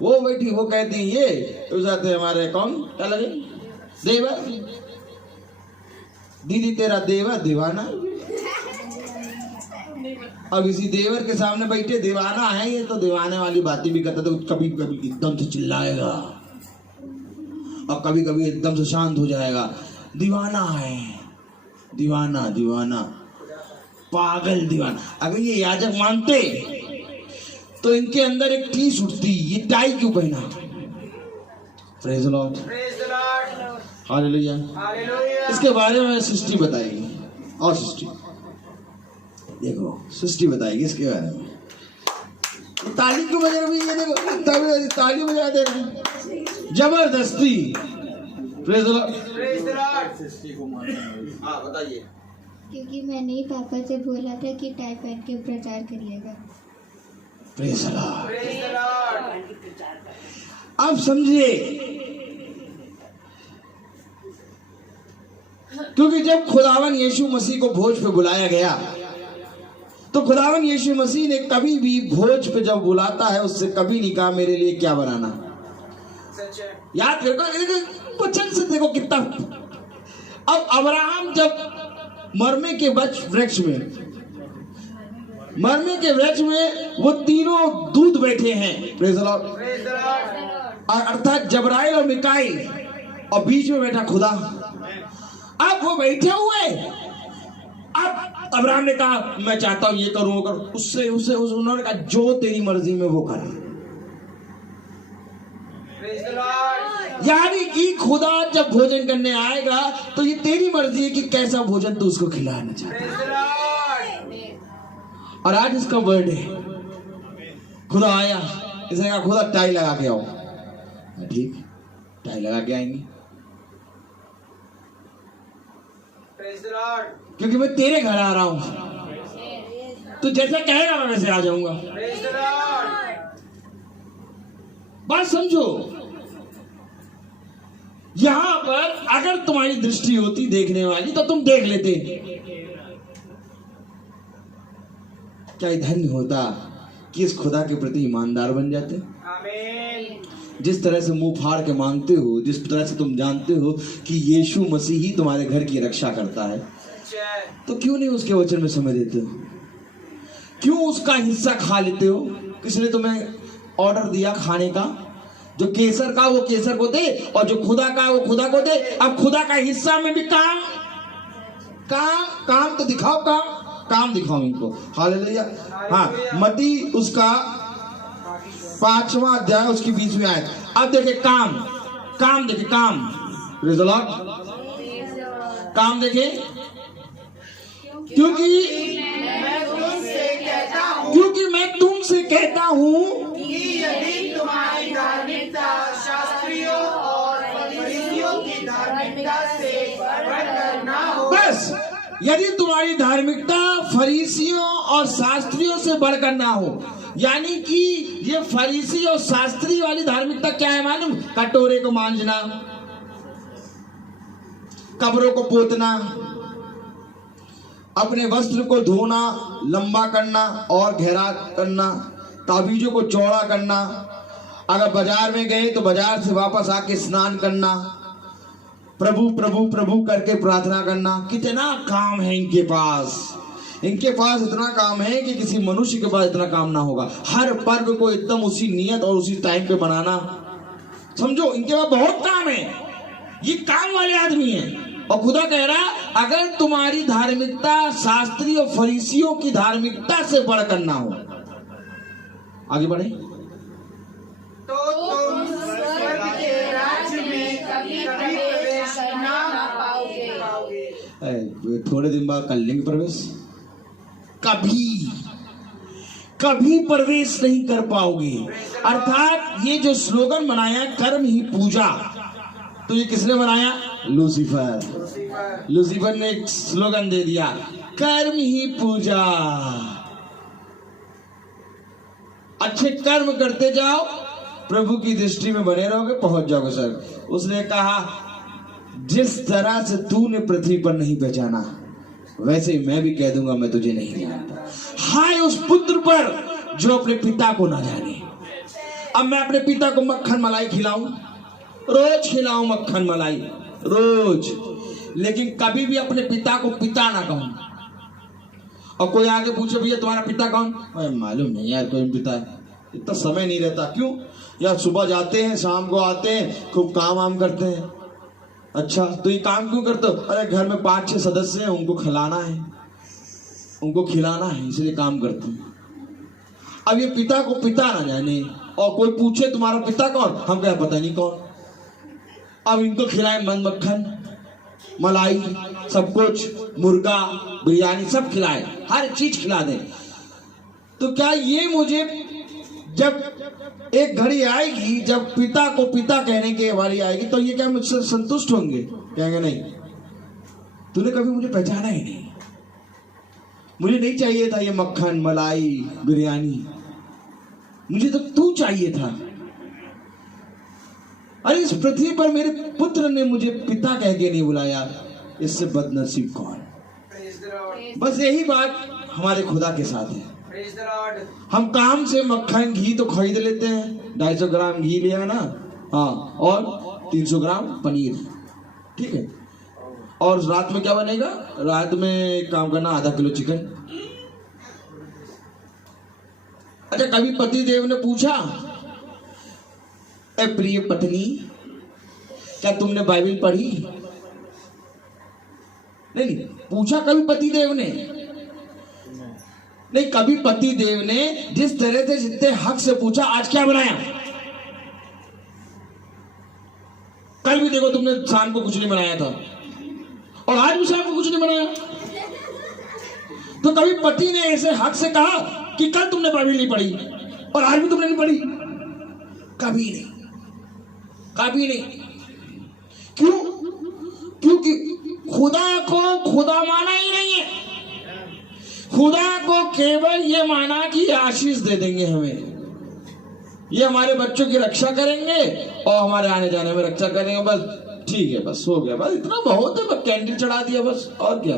वो बैठी, वो कहती है ये उस आते हमारे कौन क्या लगे देवर, दीदी तेरा देवर दीवाना। अब इसी देवर के सामने बैठे दीवाना है ये, तो दीवाने वाली बातें भी करता, तो कभी कभी एकदम से चिल्लाएगा और कभी कभी एकदम से शांत हो जाएगा। दीवाना है, दीवाना दीवाना, पागल दीवाना। अगर ये याजक मानते तो इनके अंदर एक टीस उठती, ये टाई क्यों पहना? Praise the Lord, hallelujah. इसके बारे में सृष्टि बताएगी, और सृष्टि देखो, सृष्टि बताएगी इसके बारे में। ताली क्यों बजा रही है? देखो ताली बजा दे रही जबरदस्ती। Praise the Lord. सृष्टि को मानना, हाँ बताइए। क्योंकि मैंने ही पापा से बोला था कि टाई पहन के प्रचार करिएगा। Praise the Lord. अब समझिए, क्योंकि जब खुदावन यीशु मसीह को भोज पे बुलाया गया, तो खुदावन यीशु मसीह ने कभी भी भोज पे जब बुलाता है उससे कभी नहीं कहा मेरे लिए क्या बनाना। याद करो, वचन से देखो कितना। अब अब्राहम जब मरमे के वृक्ष में वो तीनों दूत बैठे हैं, प्रेज द लॉर्ड, अर्थात जबराइल और मिकाइल, और बीच में बैठा खुदा। अब वो बैठे हुए, अब अब्राहम ने कहा मैं चाहता हूं ये करूं वो करूं, उससे उन्होंने कहा जो तेरी मर्जी में वो कर। यानी कि खुदा जब भोजन करने आएगा तो ये तेरी मर्जी है कि कैसा भोजन तू उसको खिलाना चाहता है। और आज इसका बर्थडे, खुदा आया, इसने कहा खुदा टाई लगा के आओ। ठीक, टाई लगा के आएंगे, क्योंकि मैं तेरे घर आ रहा हूं, तू जैसा कहेगा मैं वैसे आ जाऊंगा। बात समझो, यहां पर अगर तुम्हारी दृष्टि होती देखने वाली तो तुम देख लेते। क्या धन्य होता कि इस खुदा के प्रति ईमानदार बन जाते। जिस तरह से मुंह फाड़ के मांगते हो, जिस तरह से तुम जानते हो कि यीशु मसीह ही तुम्हारे घर की रक्षा करता है, तो क्यों नहीं उसके वचन में समय देते हो? क्यों उसका हिस्सा खा लेते हो? किसने तुम्हें ऑर्डर दिया खाने का? जो केसर का वो केसर को दे, और जो खुदा का वो खुदा को दे। अब खुदा का हिस्सा में भी काम तो दिखाओ, काम दिखाओ इनको। हालेलुया। हाँ, मती उसका 5वां अध्याय उसकी 20वीं आयत। अब देखे काम देखे, काम प्रेज़ द लॉर्ड, काम देखे। क्योंकि मैं तुमसे कहता हूं कि यदि तुम्हारी धार्मिकता शास्त्रियों और फरीसियों की धार्मिकता से बढ़कर ना हो, बस यदि तुम्हारी धार्मिकता फरीसियों और शास्त्रियों से बढ़कर ना हो, यानी कि ये फरीसी और शास्त्री वाली धार्मिकता क्या है मालूम? कटोरे को मांझना, कब्रों को पोतना, अपने वस्त्र को धोना, लंबा करना और गहरा करना, ताबीजों को चौड़ा करना, अगर बाजार में गए तो बाजार से वापस आके स्नान करना, प्रभु प्रभु प्रभु करके प्रार्थना करना। कितना काम है इनके पास, इनके पास इतना काम है कि किसी मनुष्य के पास इतना काम ना होगा। हर पर्व को एकदम उसी नियत और उसी टाइम पे बनाना, समझो इनके पास बहुत काम है, ये काम वाले आदमी हैं। और खुदा कह रहा अगर तुम्हारी धार्मिकता शास्त्री और फरीसियों की धार्मिकता से बढ़कर ना हो, आगे बढ़े, तो तुम स्वर्ग के राज्य में कभी प्रवेश ना पाओगे। थोड़े दिन बाद कर लेंगे प्रवेश, कभी कभी प्रवेश नहीं कर पाओगे। अर्थात ये जो स्लोगन बनाया कर्म ही पूजा, तो ये किसने बनाया? लूसीफर। लूसीफर ने एक स्लोगन दे दिया, कर्म ही पूजा। अच्छे कर्म करते जाओ, प्रभु की दृष्टि में बने रहोगे, पहुंच जाओगे सर। उसने कहा जिस तरह से तूने पृथ्वी पर नहीं पहचाना, वैसे ही मैं भी कह दूंगा मैं तुझे नहीं जानता। हाय उस पुत्र पर जो अपने पिता को ना जाने। अब मैं अपने पिता को मक्खन मलाई खिलाऊं, रोज खिलाऊं मक्खन मलाई रोज, लेकिन कभी भी अपने पिता को पिता ना कहूं। और कोई आगे पूछे भैया तुम्हारा पिता कौन? मालूम नहीं यार कोई पिता है, इतना समय नहीं रहता। क्यों यार, सुबह जाते हैं शाम को आते हैं, खूब काम वाम करते हैं। अच्छा तो ये काम क्यों करते हो? अरे घर में 5-6 सदस्य हैं, उनको खिलाना है, उनको खिलाना है, इसलिए काम करते हैं। अब ये पिता को पिता ना जाने और कोई पूछे तुम्हारा पिता कौन, हम क्या पता नहीं कौन। अब इनको खिलाए मक्खन मलाई सब कुछ, मुर्गा बिरयानी सब खिलाए, हर चीज खिला दे। तो क्या ये मुझे जब एक घड़ी आएगी जब पिता को पिता कहने की बारी आएगी, तो ये क्या मुझसे संतुष्ट होंगे? कहेंगे नहीं, तूने कभी मुझे पहचाना ही नहीं, मुझे नहीं चाहिए था ये मक्खन मलाई बिरयानी, मुझे तो तू चाहिए था। अरे इस पृथ्वी पर मेरे पुत्र ने मुझे पिता कह के नहीं बुलाया, इससे बदनसीब कौन? बस यही बात हमारे खुदा के साथ है। हम काम से मक्खन घी तो खरीद लेते हैं, 250 ग्राम घी लिया ना, हाँ, और 300 ग्राम पनीर, ठीक है। और रात में क्या बनेगा? रात में काम करना आधा किलो चिकन। अच्छा कभी पति देव ने पूछा, ए प्रिय पत्नी क्या तुमने बाइबल पढ़ी? नहीं, पूछा कभी पति देव ने? नहीं, कभी पति देव ने जिस तरह से जितने हक से पूछा आज क्या बनाया? कल भी देखो तुमने शाम को कुछ नहीं बनाया था, और आज भी शाम को कुछ नहीं बनाया। तो कभी पति ने ऐसे हक से कहा कि कल तुमने बाइबल नहीं पढ़ी और आज भी तुमने नहीं पढ़ी? कभी नहीं, कभी नहीं। क्यों? क्योंकि खुदा को खुदा माना ही नहीं है। खुदा को केवल ये माना कि आशीष दे देंगे हमें, ये हमारे बच्चों की रक्षा करेंगे और हमारे आने जाने में रक्षा करेंगे, बस ठीक है, बस हो गया, बस इतना बहुत है, बस कैंडल चढ़ा दिया बस, और क्या।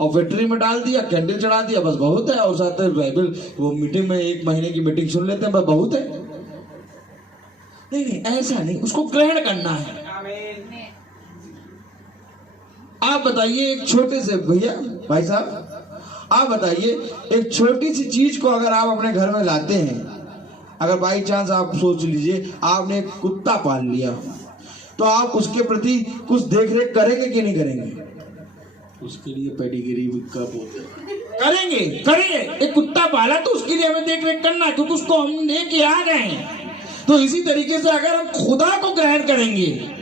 और बैटरी में डाल दिया, कैंडल चढ़ा दिया, बस बहुत है। और साथ में बाइबल वो मीटिंग में 1 महीने की मीटिंग सुन लेते हैं, बस बहुत है। नहीं नहीं, ऐसा नहीं, उसको ग्रहण करना है। आप बताइए एक छोटे से भैया भाई साहब, आप बताइए एक छोटी सी चीज को अगर आप अपने घर में लाते हैं, अगर बाई चांस आप सोच लीजिए आपने एक कुत्ता पाल लिया, तो आप उसके प्रति कुछ देख रेख करेंगे कि नहीं करेंगे? उसके लिए पेडिग्री का करेंगे, करेंगे। एक कुत्ता पाला तो उसके लिए हमें देख रेख करना है, क्योंकि उसको हम लेके आ गए हैं। तो इसी तरीके से अगर हम खुदा को ग्रहण करेंगे,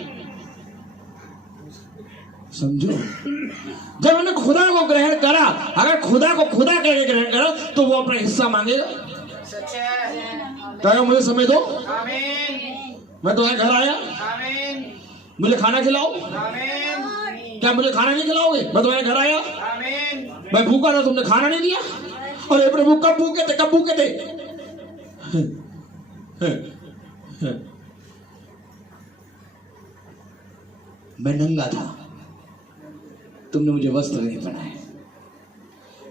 समझो, जब हमने खुदा को ग्रहण करा, अगर खुदा को खुदा कह के ग्रहण करा, तो वो अपना हिस्सा मांगेगा। कहेगा मुझे समय दो, मैं तुम्हारे घर आया, मुझे खाना खिलाओ। क्या मुझे खाना नहीं खिलाओगे? मैं तुम्हारे घर आया, मैं भूखा था, तुमने खाना नहीं दिया। अरे प्रभु कब भूखे थे, कब भूखे थे? मैं नंगा था, तुमने मुझे वस्त्र नहीं पहनाए।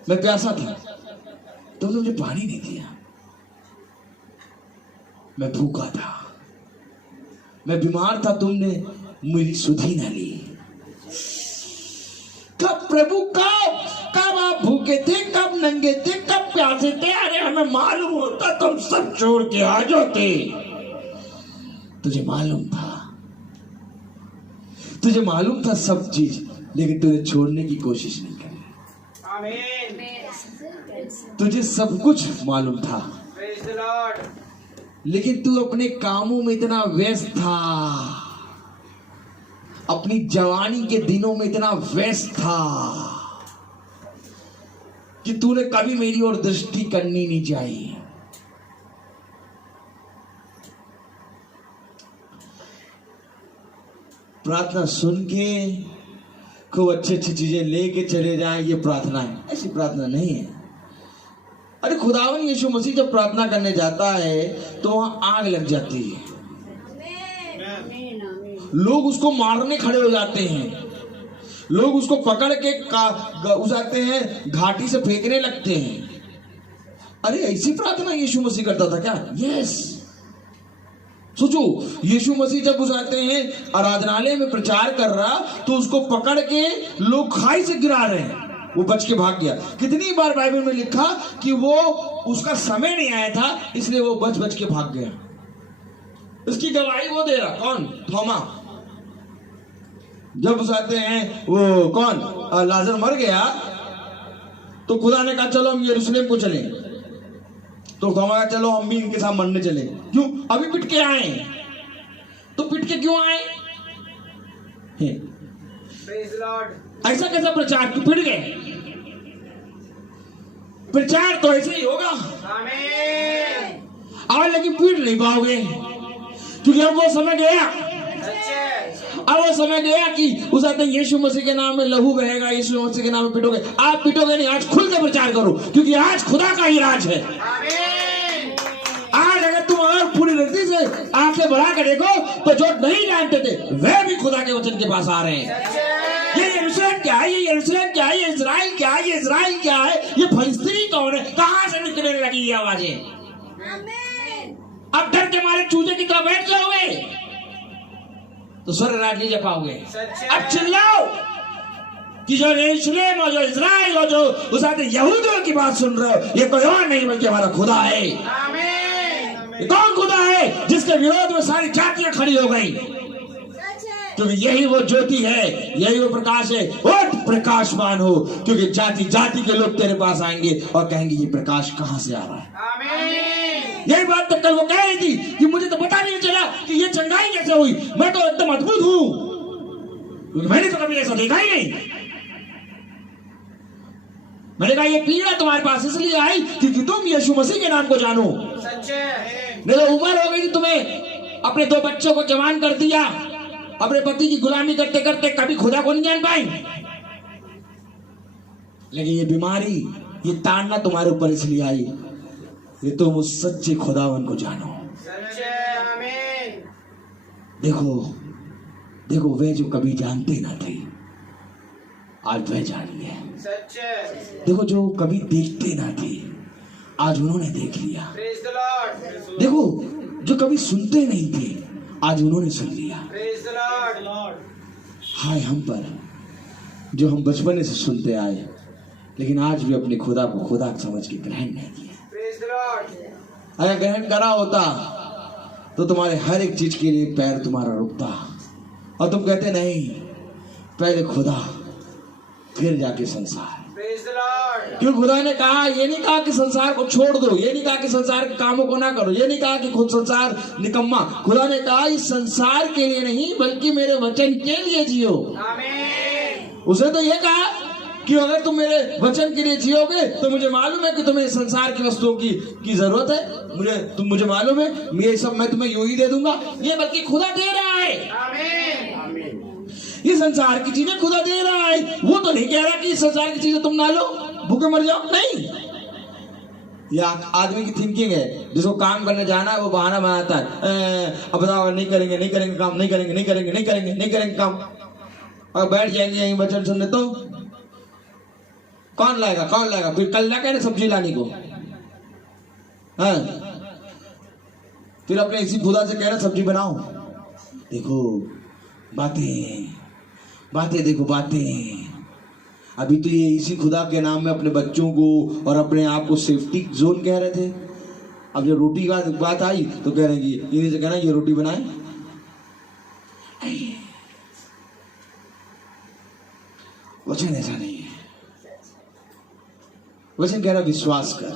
मैं प्यासा था, तुमने मुझे पानी नहीं दिया। मैं भूखा था, मैं बीमार था, तुमने मेरी सुधि न ली। कब प्रभु, कब कब आप भूखे थे, कब नंगे थे, कब प्यासे थे? अरे हमें मालूम होता तुम सब छोड़ के आ जाते। तुझे मालूम था, तुझे मालूम था सब चीज, लेकिन तुझे छोड़ने की कोशिश नहीं करी। आमीन। तुझे सब कुछ मालूम था, प्रेज द लॉर्ड। लेकिन तू अपने कामों में इतना व्यस्त था, अपनी जवानी के दिनों में इतना व्यस्त था कि तूने कभी मेरी ओर दृष्टि करनी नहीं चाहिए। प्रार्थना सुन के खूब अच्छी अच्छी चीजें लेके चले जाएं, ये प्रार्थना है? ऐसी प्रार्थना नहीं है। अरे खुदावन यीशु मसीह जब प्रार्थना करने जाता है तो वहां आग लग जाती है, लोग उसको मारने खड़े हो जाते हैं, लोग उसको पकड़ के उसाते हैं, घाटी से फेंकने लगते हैं। अरे ऐसी प्रार्थना यीशु मसीह करता था क्या? यस। सोचो, यीशु मसीह जब उसाते हैं आराधनालय में प्रचार कर रहा तो उसको पकड़ के लोग खाई से गिरा रहे हैं, वो बच के भाग गया। कितनी बार बाइबल में लिखा कि वो उसका समय नहीं आया था इसलिए वो बच बच के भाग गया। इसकी गवाही वो दे रहा, कौन? थोमा। जब उसाते हैं वो कौन, लाजर मर गया तो खुदा ने कहा चलो हम यरूशलेम को चलें, तो थोमा कहा चलो हम भी इनके साथ मरने चले। क्यों? अभी पिट के आए। तो पिट के क्यों आए? Praise the Lord. ऐसा कैसा प्रचार, क्यों पिट गए? प्रचार तो ऐसे ही होगा, आमीन। और लेकिन पीट नहीं पाओगे, क्योंकि अब वो समय गया। सच्चे। अब वो समय गया कि उस आते यीशु मसीह के नाम में लहू बहेगा, यीशु मसीह के नाम में पिटोगे। आप पिटोगे नहीं, आज खुल के प्रचार करो, क्योंकि आज खुदा का ही राज है। आमीन। आज अगर तुम और पूरी रीति से आंखें बढ़ा कर देखो तो जो नहीं जानते थे वे भी खुदा के वचन के पास आ रहे हैं। ये यरूशलेम क्या है, ये यरूशलेम क्या है, ये इजराइल क्या है, ये इजराइल क्या है, ये फलस्तीनी कौन है, कहां से निकलने लगी ये आवाजें? अब डर के मारे चूजे की तरह बैठ जाओगे तो स्वर्ग राज नहीं जा पाओगे। अब चिल्लाओ कि जो यरूशलेम और जो इजराइल और जो उस आते यहूदियों की बात सुन रहे हो, ये कोई और नहीं बल्कि हमारा खुदा है। आमीन। ये कौन खुदा है जिसके विरोध में सारी जातियां खड़ी हो गई? क्योंकि यही वो ज्योति है, यही वो प्रकाश है। उठ प्रकाशमान हो, क्योंकि जाति जाति के लोग तेरे पास आएंगे और कहेंगे ये प्रकाश कहां से आ रहा है। आमीन। यही बात तो कल वो कह रही थी कि मुझे तो पता नहीं चला कि ये चंगाई कैसे हुई, मैं तो एकदम अद्भुत हूं, क्योंकि मैंने तो कभी ऐसा देखा ही नहीं। मैंने कहा ये पीड़ा तुम्हारे पास इसलिए आई क्योंकि तुम यीशु मसीह के नाम को जानो। सच्चे। नहीं तो उम्र हो गई थी तुम्हें, अपने 2 बच्चों को जवान कर दिया, अपने पति की गुलामी करते करते कभी खुदा को नहीं जान पाई। लेकिन ये बीमारी, ये ताड़ना तुम्हारे ऊपर इसलिए आई ये तुम उस सच्चे खुदावन को जानो। सच्चे। आमीन। देखो देखो, वे जो कभी जानते ना थे आज वह जान लिए। सच्चे। देखो, जो कभी देखते ना थे आज उन्होंने देख लिया। Praise the Lord. देखो, जो कभी सुनते नहीं थे आज उन्होंने सुन लिया। Praise the Lord. हाय हम पर, जो हम बचपन से सुनते आए लेकिन आज भी अपने खुदा को खुदा समझ के ग्रहण नहीं किया। Praise the Lord. अगर ग्रहण करा होता तो तुम्हारे हर एक चीज के लिए पैर तुम्हारा रुकता, और तुम कहते नहीं पहले खुदा फिर जाके संसार। Praise the Lord. क्यों? खुदा ने कहा, ये नहीं कहा कि संसार को छोड़ दो, ये नहीं कहा कि संसार के कामों को ना करो, ये नहीं कहा कि खुद संसार निकम्मा। खुदा ने कहा इस संसार के लिए नहीं बल्कि मेरे वचन के लिए जियो। आमीन। उसे तो ये कहा कि अगर तुम मेरे वचन के लिए जियोगे तो मुझे मालूम है कि तुम्हें संसार की वस्तुओं की जरूरत है, मुझे मालूम है ये सब मैं तुम्हें यूं ही दे दूंगा। ये बल्कि खुदा दे रहा है। आमीन। ये संसार की चीजें खुदा दे रहा है। वो तो नहीं कह रहा कि संसार की चीजें तुम ना लो, भूखे मर जाओ, नहीं। ये आदमी की थिंकिंग है, जिसको काम करने जाना है वो बहाना बनाता है। अब बताओ, नहीं करेंगे नहीं करेंगे काम, नहीं करेंगे नहीं करेंगे नहीं करेंगे नहीं करेंगे काम, और बैठ जाएंगे यहीं वचन सुनने। तो कौन लाएगा? फिर कल ना कहना सब्जी लाने को। हाँ, फिर अपने इसी खुदा से कहना सब्जी बनाओ। देखो बातें बातें, देखो बातें। अभी तो ये इसी खुदा के नाम में अपने बच्चों को और अपने आप को सेफ्टी जोन कह रहे थे। अब जब रोटी का बात आई तो कह रहे हैं इन्हीं से कहना ये रोटी बनाए। वचन ऐसा नहीं है। वचन कह रहा विश्वास कर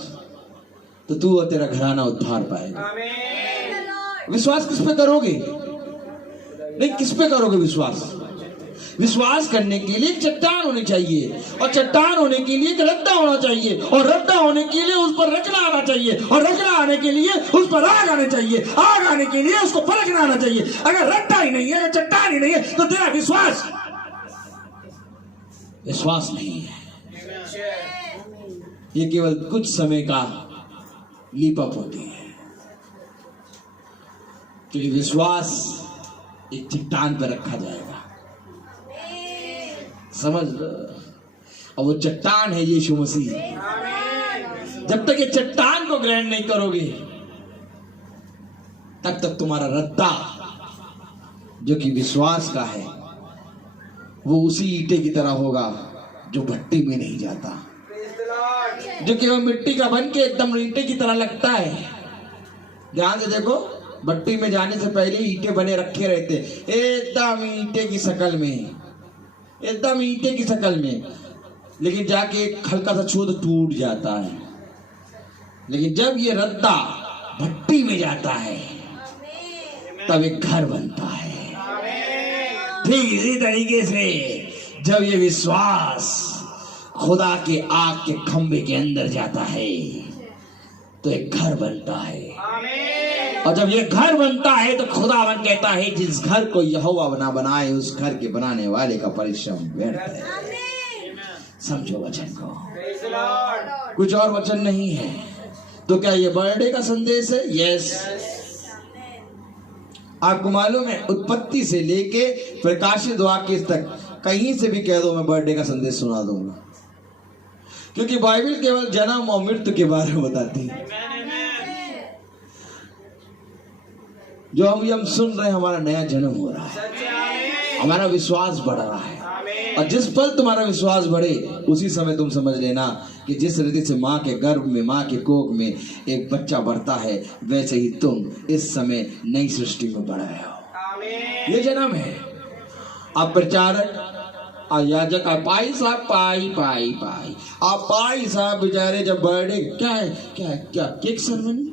तो तू और तेरा घराना उद्धार पाएगा। विश्वास किस पे करोगे? नहीं, किस पे करोगे विश्वास? विश्वास करने के लिए एक चट्टान होनी चाहिए, और चट्टान होने के लिए एक रद्दा होना चाहिए, और रद्दा होने के लिए उस पर रचना आना चाहिए, और रचना आने के लिए उस पर आग आने चाहिए, आग आने के लिए उसको परखना आना चाहिए। अगर रद्दा ही नहीं है, अगर चट्टान ही नहीं है, तो तेरा विश्वास नहीं है। ये केवल कुछ समय का लीपअप होती है, क्योंकि विश्वास एक चट्टान पर रखा जाएगा, समझ लो। और वो चट्टान है यीशु मसीह। जब तक ये चट्टान को ग्रहण नहीं करोगे तब तक तुम्हारा रद्दा जो कि विश्वास का है वो उसी ईंटे की तरह होगा जो भट्टी में नहीं जाता, जो केवल मिट्टी का बन के एकदम ईंटे की तरह लगता है। ध्यान से देखो, भट्टी में जाने से पहले ईंटे बने रखे रहते, एकदम ईंटे की शक्ल में, एकदम ईंटे की शक्ल में, लेकिन जाके एक हल्का सा छू तो टूट जाता है। लेकिन जब ये रद्दा भट्टी में जाता है तब एक घर बनता है। ठीक इसी तरीके से जब ये विश्वास खुदा के आग के खंभे के अंदर जाता है तो एक घर बनता है। और जब ये घर बनता है तो खुदावन कहता है जिस घर को यहोवा ना बनाए उस घर के बनाने वाले का परिश्रम व्यर्थ है। समझो वचन को, कुछ और वचन नहीं है। तो क्या ये बर्थडे का संदेश है? यस। आपको मालूम है उत्पत्ति से लेके प्रकाशित वाक्य तक कहीं से भी कह दो मैं बर्थडे का संदेश सुना दूंगा, क्योंकि बाइबल केवल जन्म और मृत्यु के बारे में बताती है। जो हम सुन रहे हैं, हमारा नया जन्म हो रहा है, हमारा विश्वास बढ़ रहा है, और जिस पल तुम्हारा विश्वास बढ़े उसी समय तुम समझ लेना कि जिस रीति से माँ के गर्भ में, माँ के कोख में एक बच्चा बढ़ता है, वैसे ही तुम इस समय नई सृष्टि में बढ़ रहे हो। ये जन्म है। आप प्रचारक, याजक, पाई साहब, पाई आप पाई साहब बेचारे जब बर्थडे क्या केक सेरेमनी,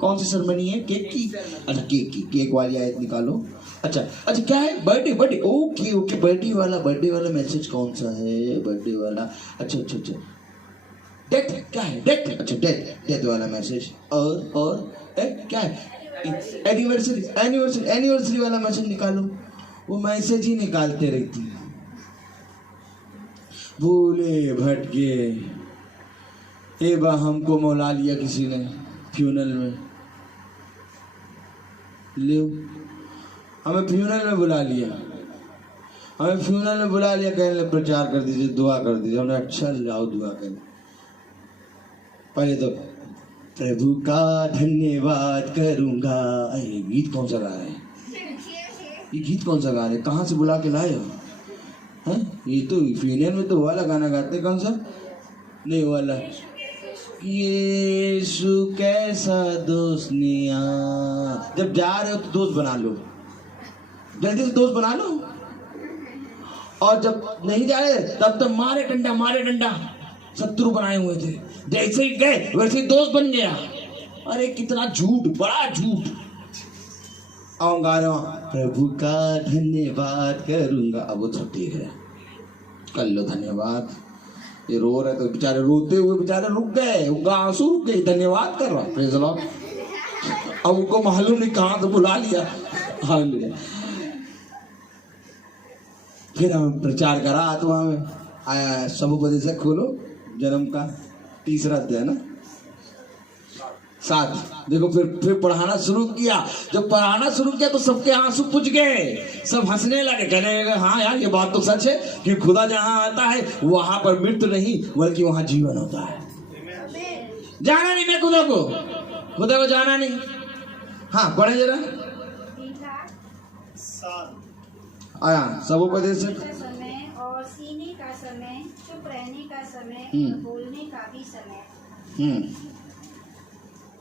कौन सी सेरेमनी है? केक की। अच्छा केक वाली आयत निकालो। अच्छा क्या है? बर्थडे। ओके बर्थडे वाला मैसेज कौन सा है? बर्थडे वाला। अच्छा डेथ क्या है? डेथ। अच्छा डेथ वाला मैसेज। और क्या है? एनिवर्सरी वाला मैसेज निकालो। वो मैसेज ही निकालते रहती है, भूले भटके। ए बा हमको मौला लिया किसी ने फ्यूनल में, ले हमें फ्यूनल में बुला लिया, कहने प्रचार कर दीजिए, दुआ कर दीजिए। हमने अच्छा लाओ दुआ करें। पहले तो प्रभु का धन्यवाद करूंगा। ये गीत कौन सा गा रहे हैं? कहाँ से बुला के लाए हो? हैं? ये तो फ्यूनल में तो वाला गाना गाते, कौन सा? नहीं वाला, यीशु कैसा दोस्त निया। जब जा रहे हो तो दोस्त बना लो, जल्दी से दोस्त बना लो। और जब नहीं जा रहे तब तो मारे डंडा शत्रु बनाए हुए थे, जैसे ही गए वैसे ही दोस्त बन गया। अरे कितना झूठ, बड़ा झूठ। और गा रहा हूं प्रभु का धन्यवाद करूंगा। अब वो सब ठीक है, कर लो धन्यवाद। ये रो रहे तो बेचारे रोते हुए बेचारे रुक गए, उनका आंसू रुक गए, धन्यवाद कर रहा। Praise Lord. अब उनको मालूम नहीं कहां से बुला लिया। हालेलुया। फिर हम प्रचार करा आत्मा में आया। सबोपदेश से खोलो, जन्म का 3रा अध्याय ना 7। देखो फिर पढ़ाना शुरू किया। जब पढ़ाना शुरू किया तो सबके आंसू पुछ गए, सब हंसने लगे, कहने लगे हाँ यार ये बात तो सच है कि खुदा जहां आता है वहां पर मृत्यु नहीं बल्कि वहां जीवन होता है। जाना नहीं मैं खुदा को जाना नहीं। हाँ पढ़े जरा। आया सबोपदेश का समय और सीने का समय, चुप रहने का समय और बोलने का भी समय।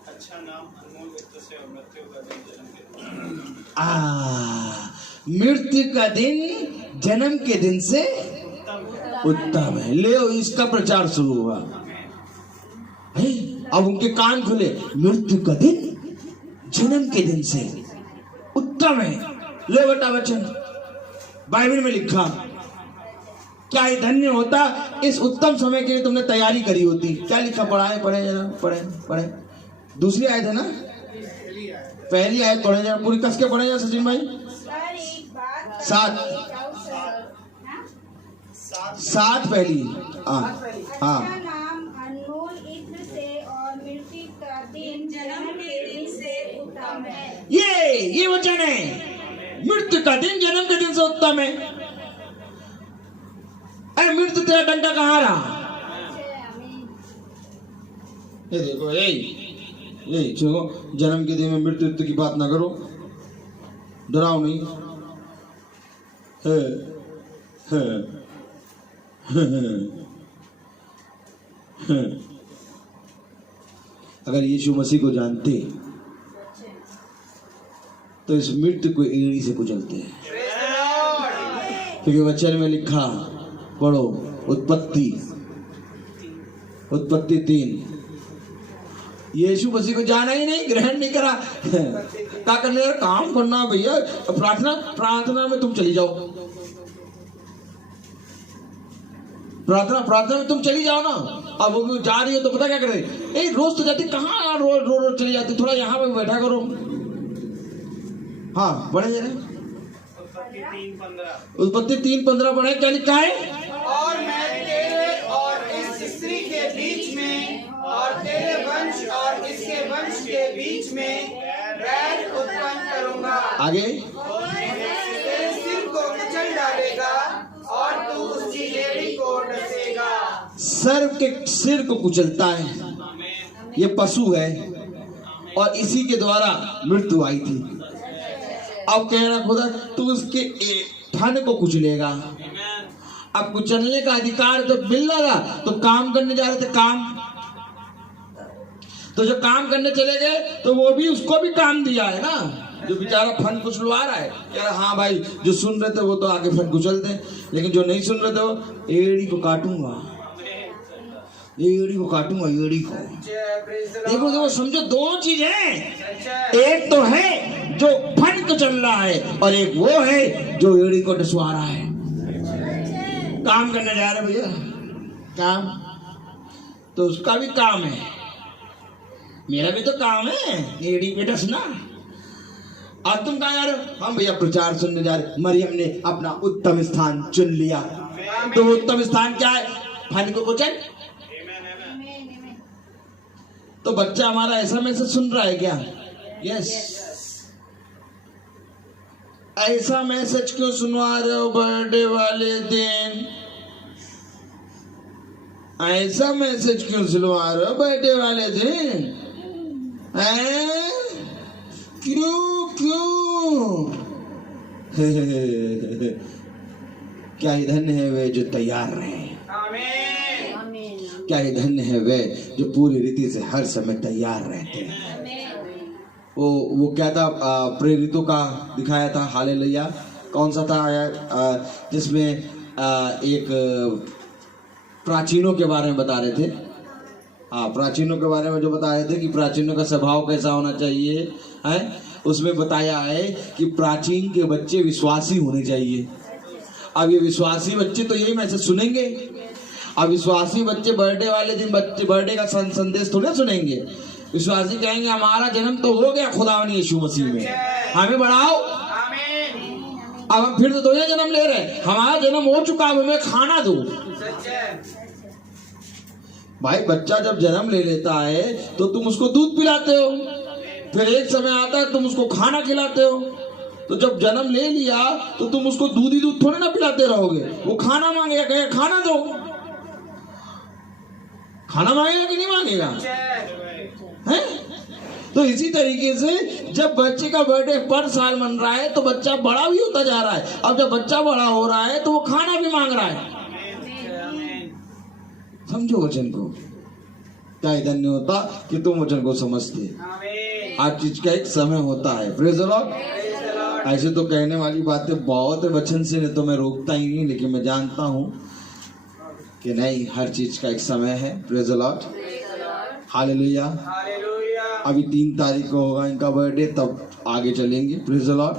अच्छा नाम अनमोल वित्त से और मृत्यु का दिन जन्म के मृत्यु का दिन जन्म के दिन से उत्तम है। ले इसका प्रचार शुरू हुआ है। अब उनके कान खुले, मृत्यु का दिन जन्म के दिन से उत्तम है। ले बेटा वचन बाइबल में लिखा, क्या ही धन्य होता इस उत्तम समय के लिए तुमने तैयारी करी होती। क्या लिखा, पढ़ाए पढ़े जरा, पढ़े दूसरी आयत है ना, पहली आयत पढ़े जरा, पूरी कस के पढ़े जरा सचिन भाई। सात पहली हाँ नाम अनमोल इत्र से और मृत्यु का दिन जन्म के दिन से उत्तम है। ये वचन है, मृत्यु का दिन जन्म के दिन से उत्तम है। अरे मृत्यु तेरा डंडा कहाँ रहा? ये देखो ये चलो, जन्म के दिन में मृत्यु की बात ना करो, डराओ नहीं। अगर यीशु मसीह को जानते तो इस मृत्यु को एड़ी से कुचलते हैं, क्योंकि वचन में लिखा, पढ़ो उत्पत्ति 3। यीशु मसीह को जाना ही नहीं, ग्रहण नहीं करा, क्या करने यार, काम करना भैया, प्रार्थना में तुम चली जाओ, प्रार्थना में तुम चली जाओ ना। अब वो जा रही हो तो पता क्या करे, रोज तो जाती, कहाँ रोज चली जाती, थोड़ा यहाँ पे बैठा करो। हाँ पढ़े जरा, उत्पत्ति 3:15 पढ़े, क्या लिखा है? और मैं तेरे और इस स्त्री के बीच में और तेरे वंश और इसके वंश के बीच में बैर उत्पन्न करूंगा। आगे, तेरे सिर को कुचल डालेगा और तू उसकी एड़ी को डसेगा। सर्व के सिर को कुचलता है, ये पशु है और इसी के द्वारा मृत्यु आई थी। अब कहना खुदा तू उसके फन को कुचलेगा। अब कुचलने का अधिकार तो मिल रहा, तो काम करने जा रहे थे, काम तो जो काम करने चले गए तो वो भी, उसको भी काम दिया है ना, जो बेचारा फन कुचलवा रहा है। यार हाँ भाई, जो सुन रहे थे वो तो आगे फन कुचलते, लेकिन जो नहीं सुन रहे थे वो, एड़ी को काटूंगा, एड़ी को काटूंगा, एड़ी को। देखो समझो, दो चीज है, एक तो है जो फन कुचल रहा है और एक वो है जो एड़ी को डसवा रहा है। काम करने जा रहे भैया, काम तो उसका भी काम है, मेरा भी तो काम है, एड़ी पे डसना। और तुम कहाँ जा रहे हो? हम भैया प्रचार सुनने जा रहे। मरियम ने अपना उत्तम स्थान चुन लिया, तो उत्तम स्थान क्या है? फन को कुचल। तो बच्चा हमारा ऐसा मैसेज सुन रहा है क्या? यस। ऐसा मैसेज क्यों सुनवा रहे हो बर्थडे वाले दिन? ऐसा मैसेज क्यों सुनवा रहे हो बर्थडे वाले दिन? क्यों क्या ही धन्य है वे जो तैयार रहे। क्या ही धन्य है वे जो पूरी रीति से हर समय तैयार रहते हैं। वो क्या था, प्रेरितों का दिखाया था, हालेलुया। कौन सा था जिसमें एक प्राचीनों के बारे में बता रहे थे। हाँ, प्राचीनों के बारे में जो बता रहे थे कि प्राचीनों का स्वभाव कैसा होना चाहिए है, उसमें बताया है कि प्राचीन के बच्चे विश्वासी होने चाहिए। अब ये विश्वासी बच्चे तो यही मैसेज सुनेंगे। अब विश्वासी बच्चे बर्थडे वाले दिन बर्थडे का संदेश थोड़े सुनेंगे। विश्वासी कहेंगे हमारा जन्म तो हो गया खुदावन यीशु मसीह में, हमें बढ़ाओ। अब हम फिर तो दोनों जन्म ले रहे हैं, हमारा जन्म हो चुका, अब हमें खाना दो। भाई बच्चा जब जन्म ले लेता है तो तुम उसको दूध पिलाते हो, फिर एक समय आता है तुम उसको खाना खिलाते हो। तो जब जन्म ले लिया तो तुम उसको दूध ही दूध थोड़े ना पिलाते रहोगे, वो खाना मांगेगा, कहेगा खाना दो। खाना मांगेगा कि नहीं मांगेगा? हैं? तो इसी तरीके से जब बच्चे का बर्थडे पर साल मन रहा है तो बच्चा बड़ा भी होता जा रहा है। अब जब बच्चा बड़ा हो रहा है तो वो खाना भी मांग रहा है। समझो वचन को, क्या ही धन्य होता कि तुम वचन को समझते। हर चीज का एक समय होता है। Praise the Lord. ऐसे तो कहने वाली बातें बहुत है वचन से, नहीं तो मैं रोकता ही नहीं, लेकिन मैं जानता हूँ कि नहीं, हर चीज का एक समय है। Praise the Lord, hallelujah. अभी 3 तारीख को होगा इनका बर्थडे, तब आगे चलेंगे। Praise the Lord.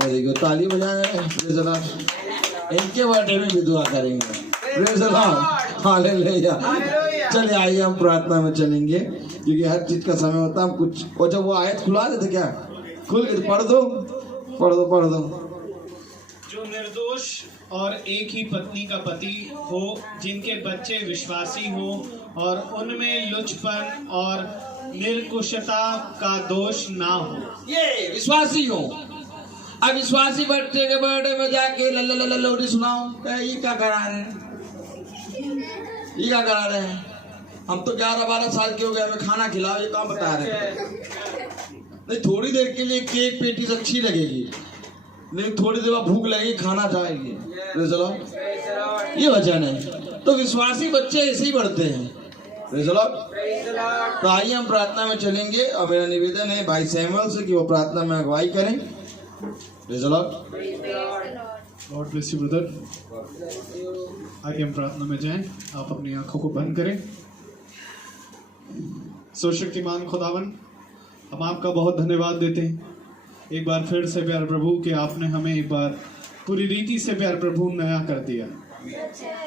और देखो ताली बजा रहे हैं। Praise the Lord. इनके बर्थडे में भी दुआ करेंगे। Praise the Lord, hallelujah. चलिए आइए हम प्रार्थना में चलेंगे, क्योंकि हर चीज का समय होता है। हम कुछ, और जब वो आयत खुला देते क्या खुल के पढ़ दो पढ़ दो पढ़ दो। जो निर्दोष और एक ही पत्नी का पति हो, जिनके बच्चे विश्वासी हो और उनमें लुचपन और निर्कुशता का दोष ना हो। ये विश्वासी हो। अब विश्वासी बच्चे के बर्थडे में जाके लल्ला लोरी सुनाओ, ये क्या करा रहे हैं, ये क्या करा रहे हैं। हम तो 11-12 साल के हो गए, हमें खाना खिलाओ, ये काम बता रहे हैं। नहीं, थोड़ी देर के लिए केक पेटीज अच्छी लगेगी, लेकिन थोड़ी देर बाद भूख लगेगी, खाना जाएगी। ये वचन है। तो विश्वासी बच्चे ऐसे ही बढ़ते हैं। तो आइए हम प्रार्थना में चलेंगे, और मेरा निवेदन है भाई सैमुअल से कि वो प्रार्थना में अगुवाई करें। God bless you brother. आगे हम प्रार्थना में जाएं। आप अपनी आंखों को बंद करें। सर्वशक्तिमान खुदावन, हम आपका बहुत धन्यवाद देते हैं एक बार फिर से प्यारे प्रभु कि आपने हमें एक बार पूरी रीति से प्यारे प्रभु नया कर दिया।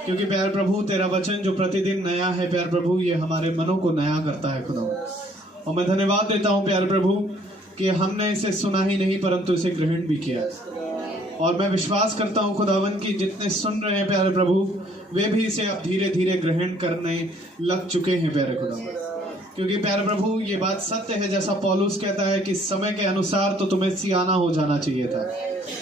क्योंकि प्यारे प्रभु तेरा वचन जो प्रतिदिन नया है प्यारे प्रभु, ये हमारे मनों को नया करता है खुदावन। और मैं धन्यवाद देता हूँ प्यारे प्रभु कि हमने इसे सुना ही नहीं परंतु इसे ग्रहण भी किया। और मैं विश्वास करता हूँ खुदावन कि जितने सुन रहे हैं प्यारे प्रभु, वे भी इसे अब धीरे धीरे ग्रहण करने लग चुके हैं प्यारे खुदावन। क्योंकि प्यारे प्रभु ये बात सत्य है, जैसा पौलुस कहता है कि समय के अनुसार तो तुम्हें सियाना हो जाना चाहिए था।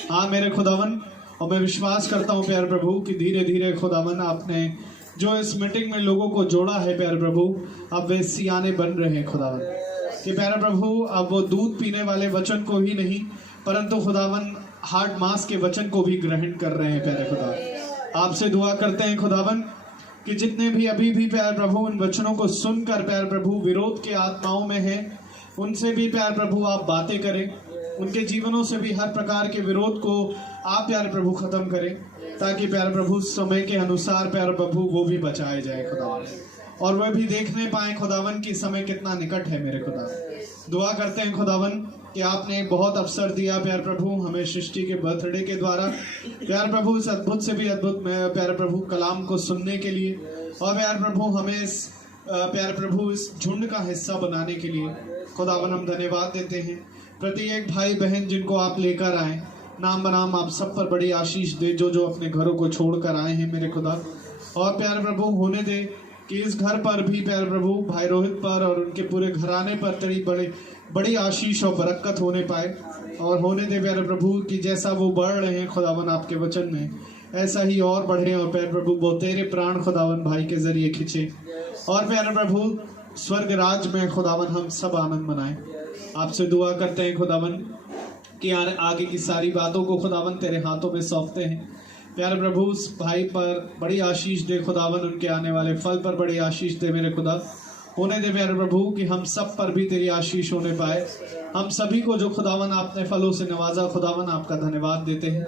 हाँ मेरे खुदावन, और मैं विश्वास करता हूँ प्यारे प्रभु कि धीरे धीरे खुदावन आपने जो इस मीटिंग में लोगों को जोड़ा है प्यारे प्रभु, अब वे सियाने बन रहे हैं खुदावन। कि प्यारे प्रभु अब वो दूध पीने वाले वचन को ही नहीं परंतु खुदावन हार्ड मांस के वचन को भी ग्रहण कर रहे हैं प्यारे खुदा। आपसे दुआ करते हैं खुदावन कि जितने भी अभी भी प्यारे प्रभु इन वचनों को सुनकर प्यारे प्रभु विरोध के आत्माओं में हैं, उनसे भी प्यारे प्रभु आप बातें करें, उनके जीवनों से भी हर प्रकार के विरोध को आप प्यारे प्रभु खत्म करें, ताकि प्यारे प्रभु समय के अनुसार प्यारे प्रभु वो भी बचाए जाए खुदावन, और वह भी देखने पाए खुदावन कि समय कितना निकट है मेरे खुदा। दुआ करते हैं खुदावन कि आपने एक बहुत अवसर दिया प्यार प्रभु हमें सृष्टि के बर्थडे के द्वारा प्यार प्रभु इस अद्भुत से भी अद्भुत प्यार प्रभु कलाम को सुनने के लिए, और प्यार प्रभु हमें इस प्यार प्रभु इस झुंड का हिस्सा बनाने के लिए खुदावन हम धन्यवाद देते हैं। प्रत्येक भाई बहन जिनको आप लेकर आए, नाम बनाम आप सब पर बड़ी आशीष दे, जो जो अपने घरों को छोड़कर आए हैं मेरे खुदा। और प्यार प्रभु होने दे कि इस घर पर भी प्यार प्रभु भाई रोहित पर और उनके पूरे घराने पर तेरी बड़ी आशीष और बरकत होने पाए, और होने दे प्यारे प्रभु कि जैसा वो बढ़ रहे हैं खुदावन आपके वचन में, ऐसा ही और बढ़े, और प्यारे प्रभु वो तेरे प्राण खुदावन भाई के जरिए खिंचे, और प्यारे प्रभु स्वर्ग राज में खुदावन हम सब आनंद मनाएं। आपसे दुआ करते हैं खुदावन कि आगे की सारी बातों को खुदावन तेरे हाथों में सौंपते हैं। प्यारे प्रभु उस भाई पर बड़ी आशीष दे खुदावन, उनके आने वाले फल पर बड़ी आशीष दे मेरे खुदा। होने दे प्यारे प्रभु कि हम सब पर भी तेरी आशीष होने पाए। हम सभी को जो खुदावन आपने फलों से नवाजा खुदावन आपका धन्यवाद देते हैं।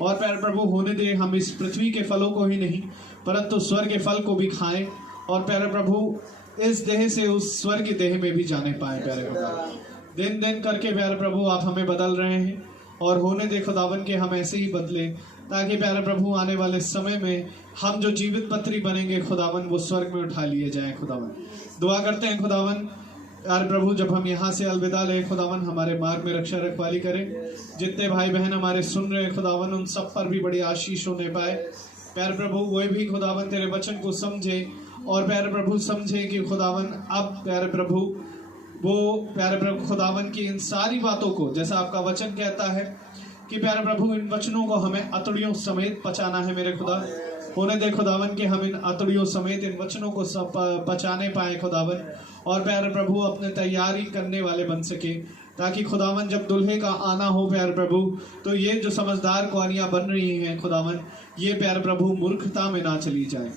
और प्यारे प्रभु होने दे हम इस पृथ्वी के फलों को ही नहीं परंतु स्वर्ग के फल को भी खाएं, और प्यारे प्रभु इस देह से उस स्वर्ग के देह में भी जाने पाए प्यारे खुदा। दिन दिन करके प्यारे प्रभु आप हमें बदल रहे हैं, और होने दे खुदावन के हम ऐसे ही बदले, ताकि प्यारे प्रभु आने वाले समय में हम जो जीवित पत्री बनेंगे खुदावन वो स्वर्ग में उठा लिए जाएं खुदावन। दुआ करते हैं खुदावन प्यारे प्रभु जब हम यहाँ से अलविदा लें खुदावन हमारे मार्ग में रक्षा रखवाली करें। जितने भाई बहन हमारे सुन रहे हैं खुदावन उन सब पर भी बड़ी आशीष होने पाए। प्यारे प्रभु वो भी खुदावन तेरे वचन को समझे, और प्यारे प्रभु समझे कि खुदावन अब प्यारे प्रभु वो प्यारे प्रभु खुदावन की इन सारी बातों को, जैसा आपका वचन कहता है कि प्यारे प्रभु इन वचनों को हमें अतड़ियों समेत पचाना है मेरे खुदा। होने दे खुदावन कि हम इन अतड़ियों समेत इन वचनों को पचाने पाए खुदावन, और प्यारे प्रभु अपने तैयारी करने वाले बन सके, ताकि खुदावन जब दुल्हे का आना हो प्यारे प्रभु, तो ये जो समझदार कुआरियां बन रही हैं खुदावन, ये प्यारे प्रभु मूर्खता में ना चली जाए।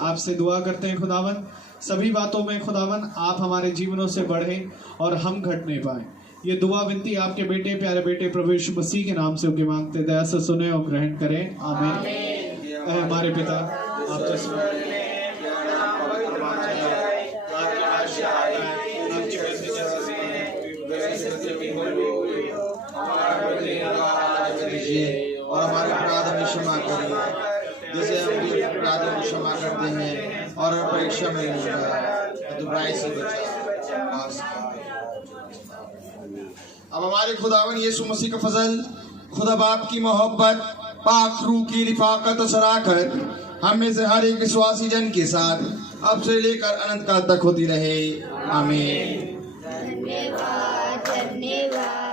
आपसे दुआ करते हैं खुदावन, सभी बातों में खुदावन आप हमारे जीवनों से बढ़ें और हम घटने पाए। ये दुआ विनती आपके बेटे प्यारे बेटे प्रभु यीशु मसीह के नाम से उनकी मांगते दया से सुने और ग्रहण करें, आमीन। ऐ हमारे पिता, आप और हमारे अपराध में क्षमा करिए, जैसे हम भी अपराधों में क्षमा करते हैं, और परीक्षा में तो बुराई से बचा। अब हमारे खुदावन यीशु मसीह का फजल, खुदा बाप की मोहब्बत, पाक रूह की रिफाकत और शराकत हम में से हर एक विश्वासी जन के साथ अब से लेकर अनंत काल तक होती रहे, आमीन। धन्यवाद धन्यवाद।